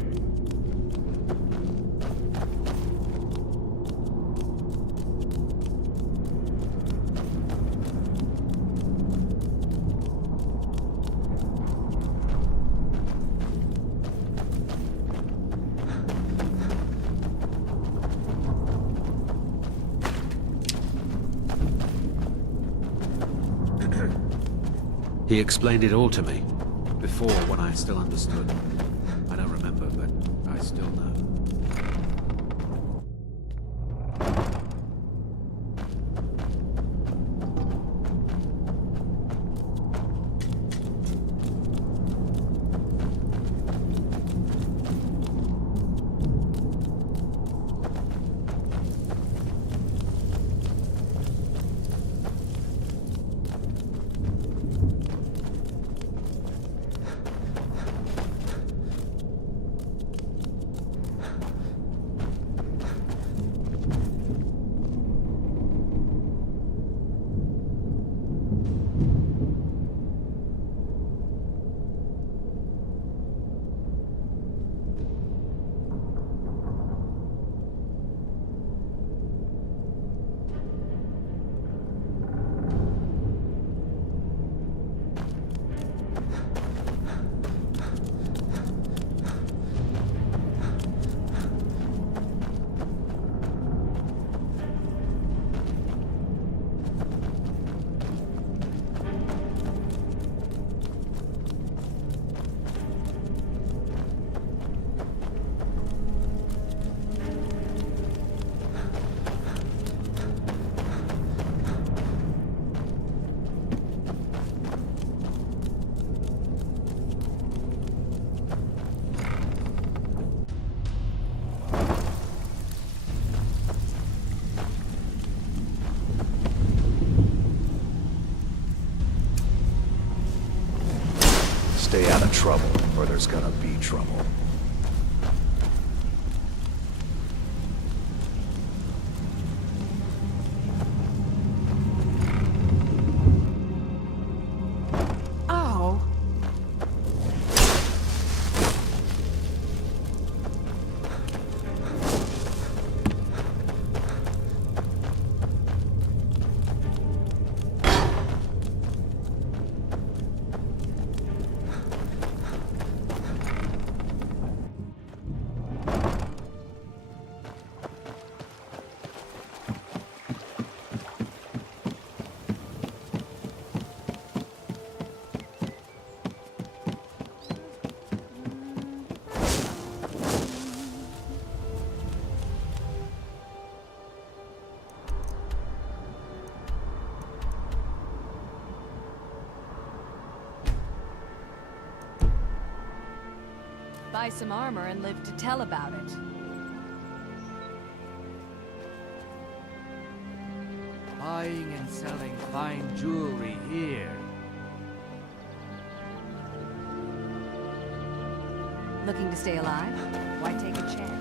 He explained it all to me. Before, when I still understood. I don't remember, but I still know. trouble, or there's gonna be trouble. Ow. Buy some armor and live to tell about it. Buying and selling fine jewelry here. Looking to stay alive? Why take a chance?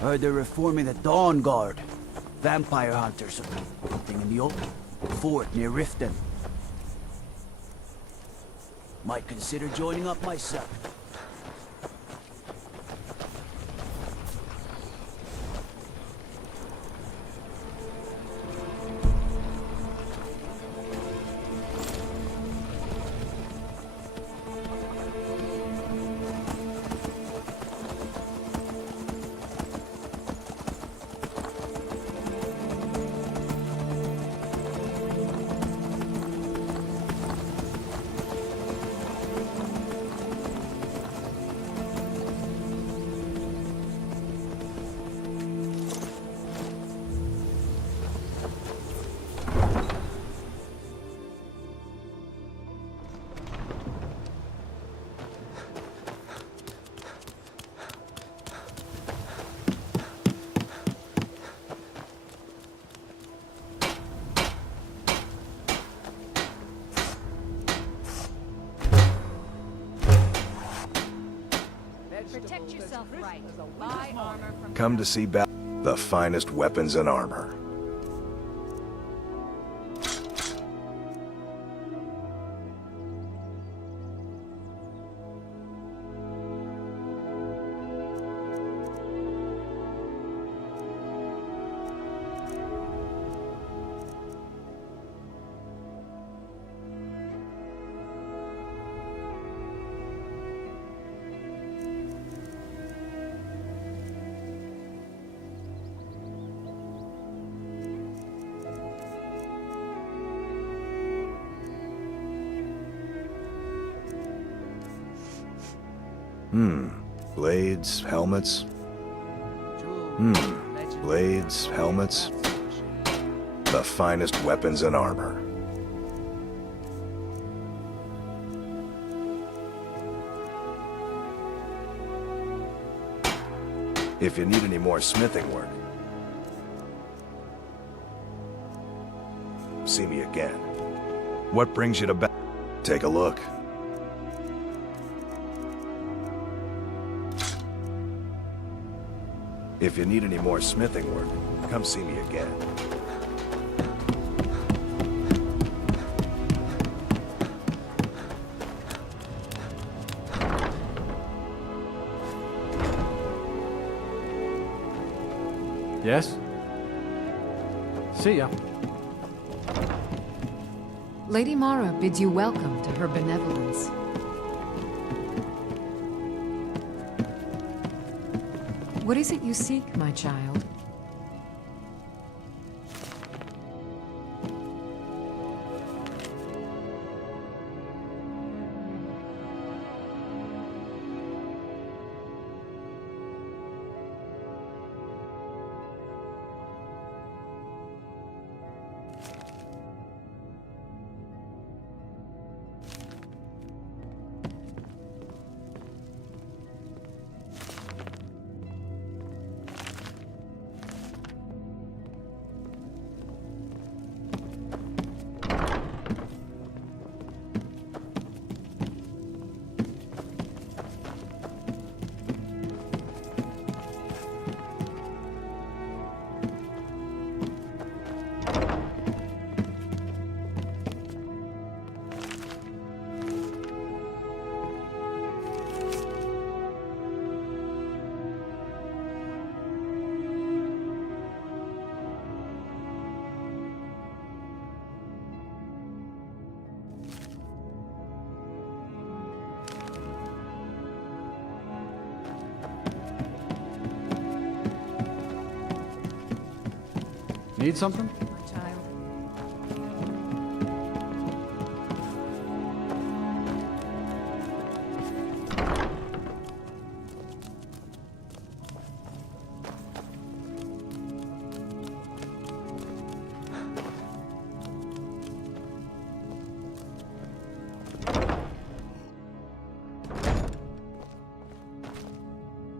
Heard they're reforming the Dawn Guard. Vampire hunters. Something in the open. Fort near Riften. Might consider joining up myself. Protect yourself right. Buy armor from... Come to see the finest weapons and armor. Blades, helmets. Blades, helmets. The finest weapons and armor. If you need any more smithing work, see me again. What brings you to back? Take a look. If you need any more smithing work, come see me again. Yes? See ya. Lady Mara bids you welcome to her benevolence. What is it you seek, my child? Need something?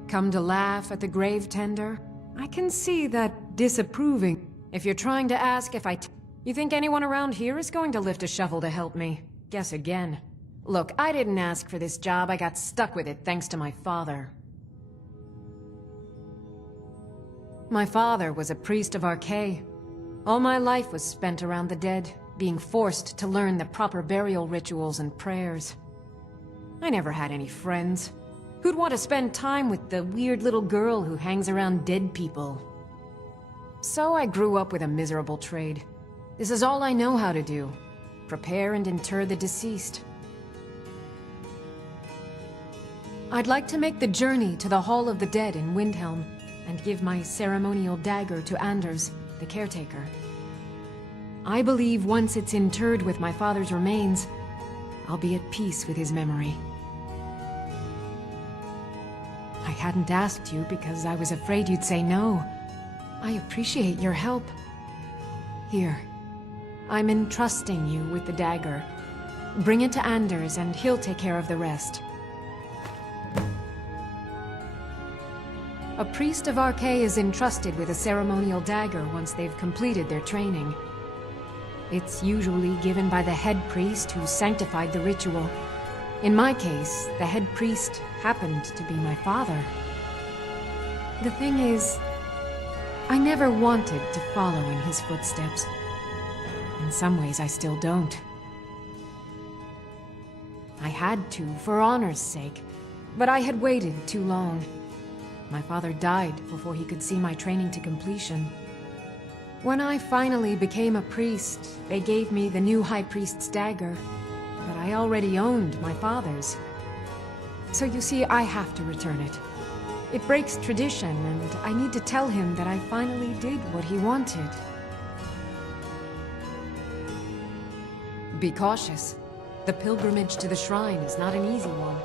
Come to laugh at the grave tender? I can see that disapproving. If you're trying to ask if you think anyone around here is going to lift a shovel to help me? Guess again. Look, I didn't ask for this job, I got stuck with it thanks to my father. My father was a priest of Archay. All my life was spent around the dead, being forced to learn the proper burial rituals and prayers. I never had any friends. Who'd want to spend time with the weird little girl who hangs around dead people? So I grew up with a miserable trade. This is all I know how to do. Prepare and inter the deceased. I'd like to make the journey to the Hall of the Dead in Windhelm, and give my ceremonial dagger to Anders, the caretaker. I believe once it's interred with my father's remains, I'll be at peace with his memory. I hadn't asked you because I was afraid you'd say no. I appreciate your help. Here, I'm entrusting you with the dagger. Bring it to Anders and he'll take care of the rest. A priest of Archay is entrusted with a ceremonial dagger once they've completed their training. It's usually given by the head priest who sanctified the ritual. In my case, the head priest happened to be my father. The thing is, I never wanted to follow in his footsteps. In some ways, I still don't. I had to, for honor's sake, but I had waited too long. My father died before he could see my training to completion. When I finally became a priest, they gave me the new High Priest's dagger, but I already owned my father's. So you see, I have to return it. It breaks tradition, and I need to tell him that I finally did what he wanted. Be cautious. The pilgrimage to the shrine is not an easy one.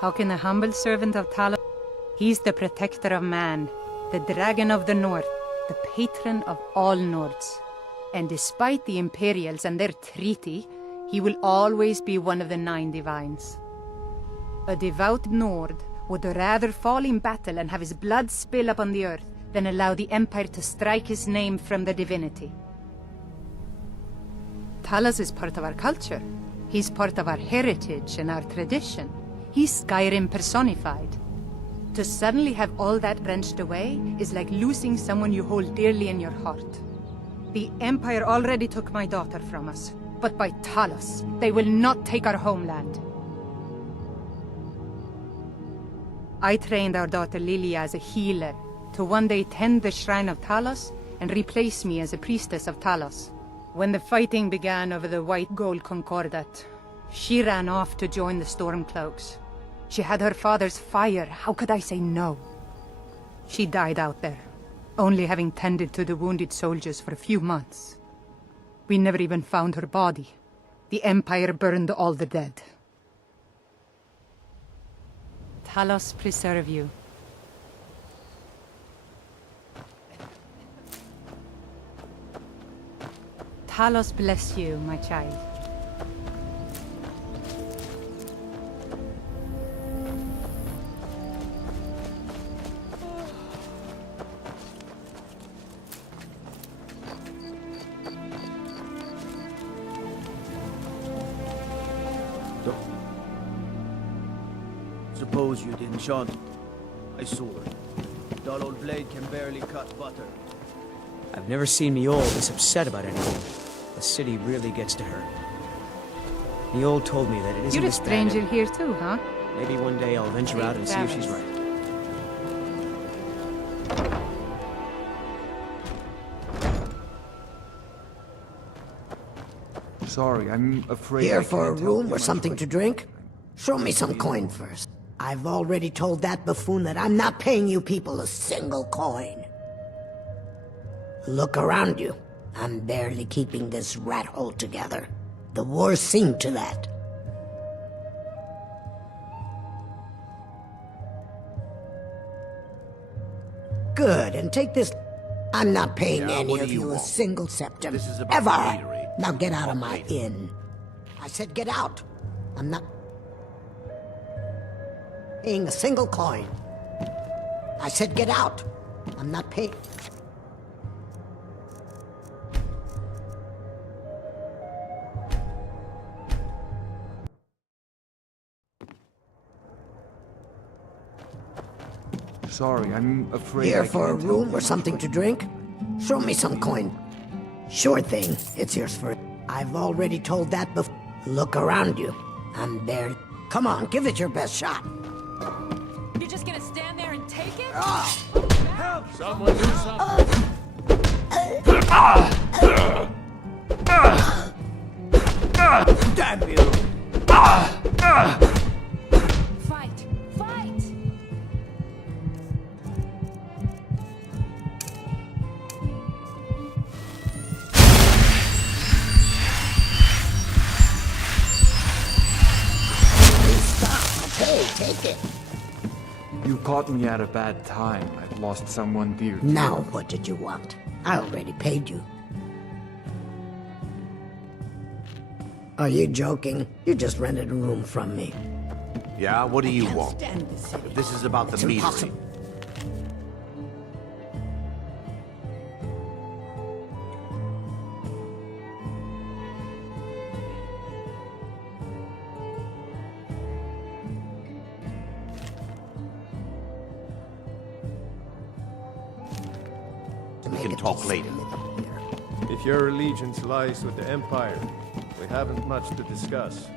How can a humble servant of Talos... He's the protector of man, the dragon of the north, the patron of all Nords. And despite the Imperials and their treaty, he will always be one of the 9 divines. A devout Nord would rather fall in battle and have his blood spill upon the earth than allow the Empire to strike his name from the divinity. Talos is part of our culture. He's part of our heritage and our tradition. He's Skyrim personified. To suddenly have all that wrenched away is like losing someone you hold dearly in your heart. The Empire already took my daughter from us, but by Talos, they will not take our homeland. I trained our daughter Lilia as a healer, to one day tend the shrine of Talos and replace me as a priestess of Talos. When the fighting began over the white gold concordat, she ran off to join the Stormcloaks. She had her father's fire, how could I say no? She died out there, only having tended to the wounded soldiers for a few months. We never even found her body. The Empire burned all the dead. Talos preserve you. Talos bless you, my child. Suppose you didn't, Sean. I saw her. Dull old blade can barely cut butter. I've never seen Miol this upset about anything. The city really gets to her. Miol told me that it isn't You're a as bad stranger as- here too, huh? Maybe one day I'll venture out and see if she's right. Sorry, I'm afraid Here I for a can't help room you or much something right to drink? Show me some coin first. I've already told that buffoon that I'm not paying you people a single coin. Look around you. I'm barely keeping this rat hole together. The war's seen to that. Good, and take this... I'm not paying Yeah, any what do of you you a want? single septim. This is about Ever! the eatery. Now get out of my inn. I said get out. I'm not... paying a single coin. I said get out. I'm not paying. Sorry, I'm afraid Here I for a can't help room you or something to drink? Show me some coin. Sure thing, it's yours for... I've already told that before. Look around you. I'm there. Come on, give it your best shot. You're just gonna stand there and take it? Help! Someone do something. Damn you! Fight! Fight! Okay, take it. You caught me at a bad time. I've lost someone dear to Now, what did you want? I already paid you. Are you joking? You just rented a room from me. Yeah, what do you want? Stand the city. This is about the It's metering. impossible. We can talk later. If your allegiance lies with the Empire, we haven't much to discuss.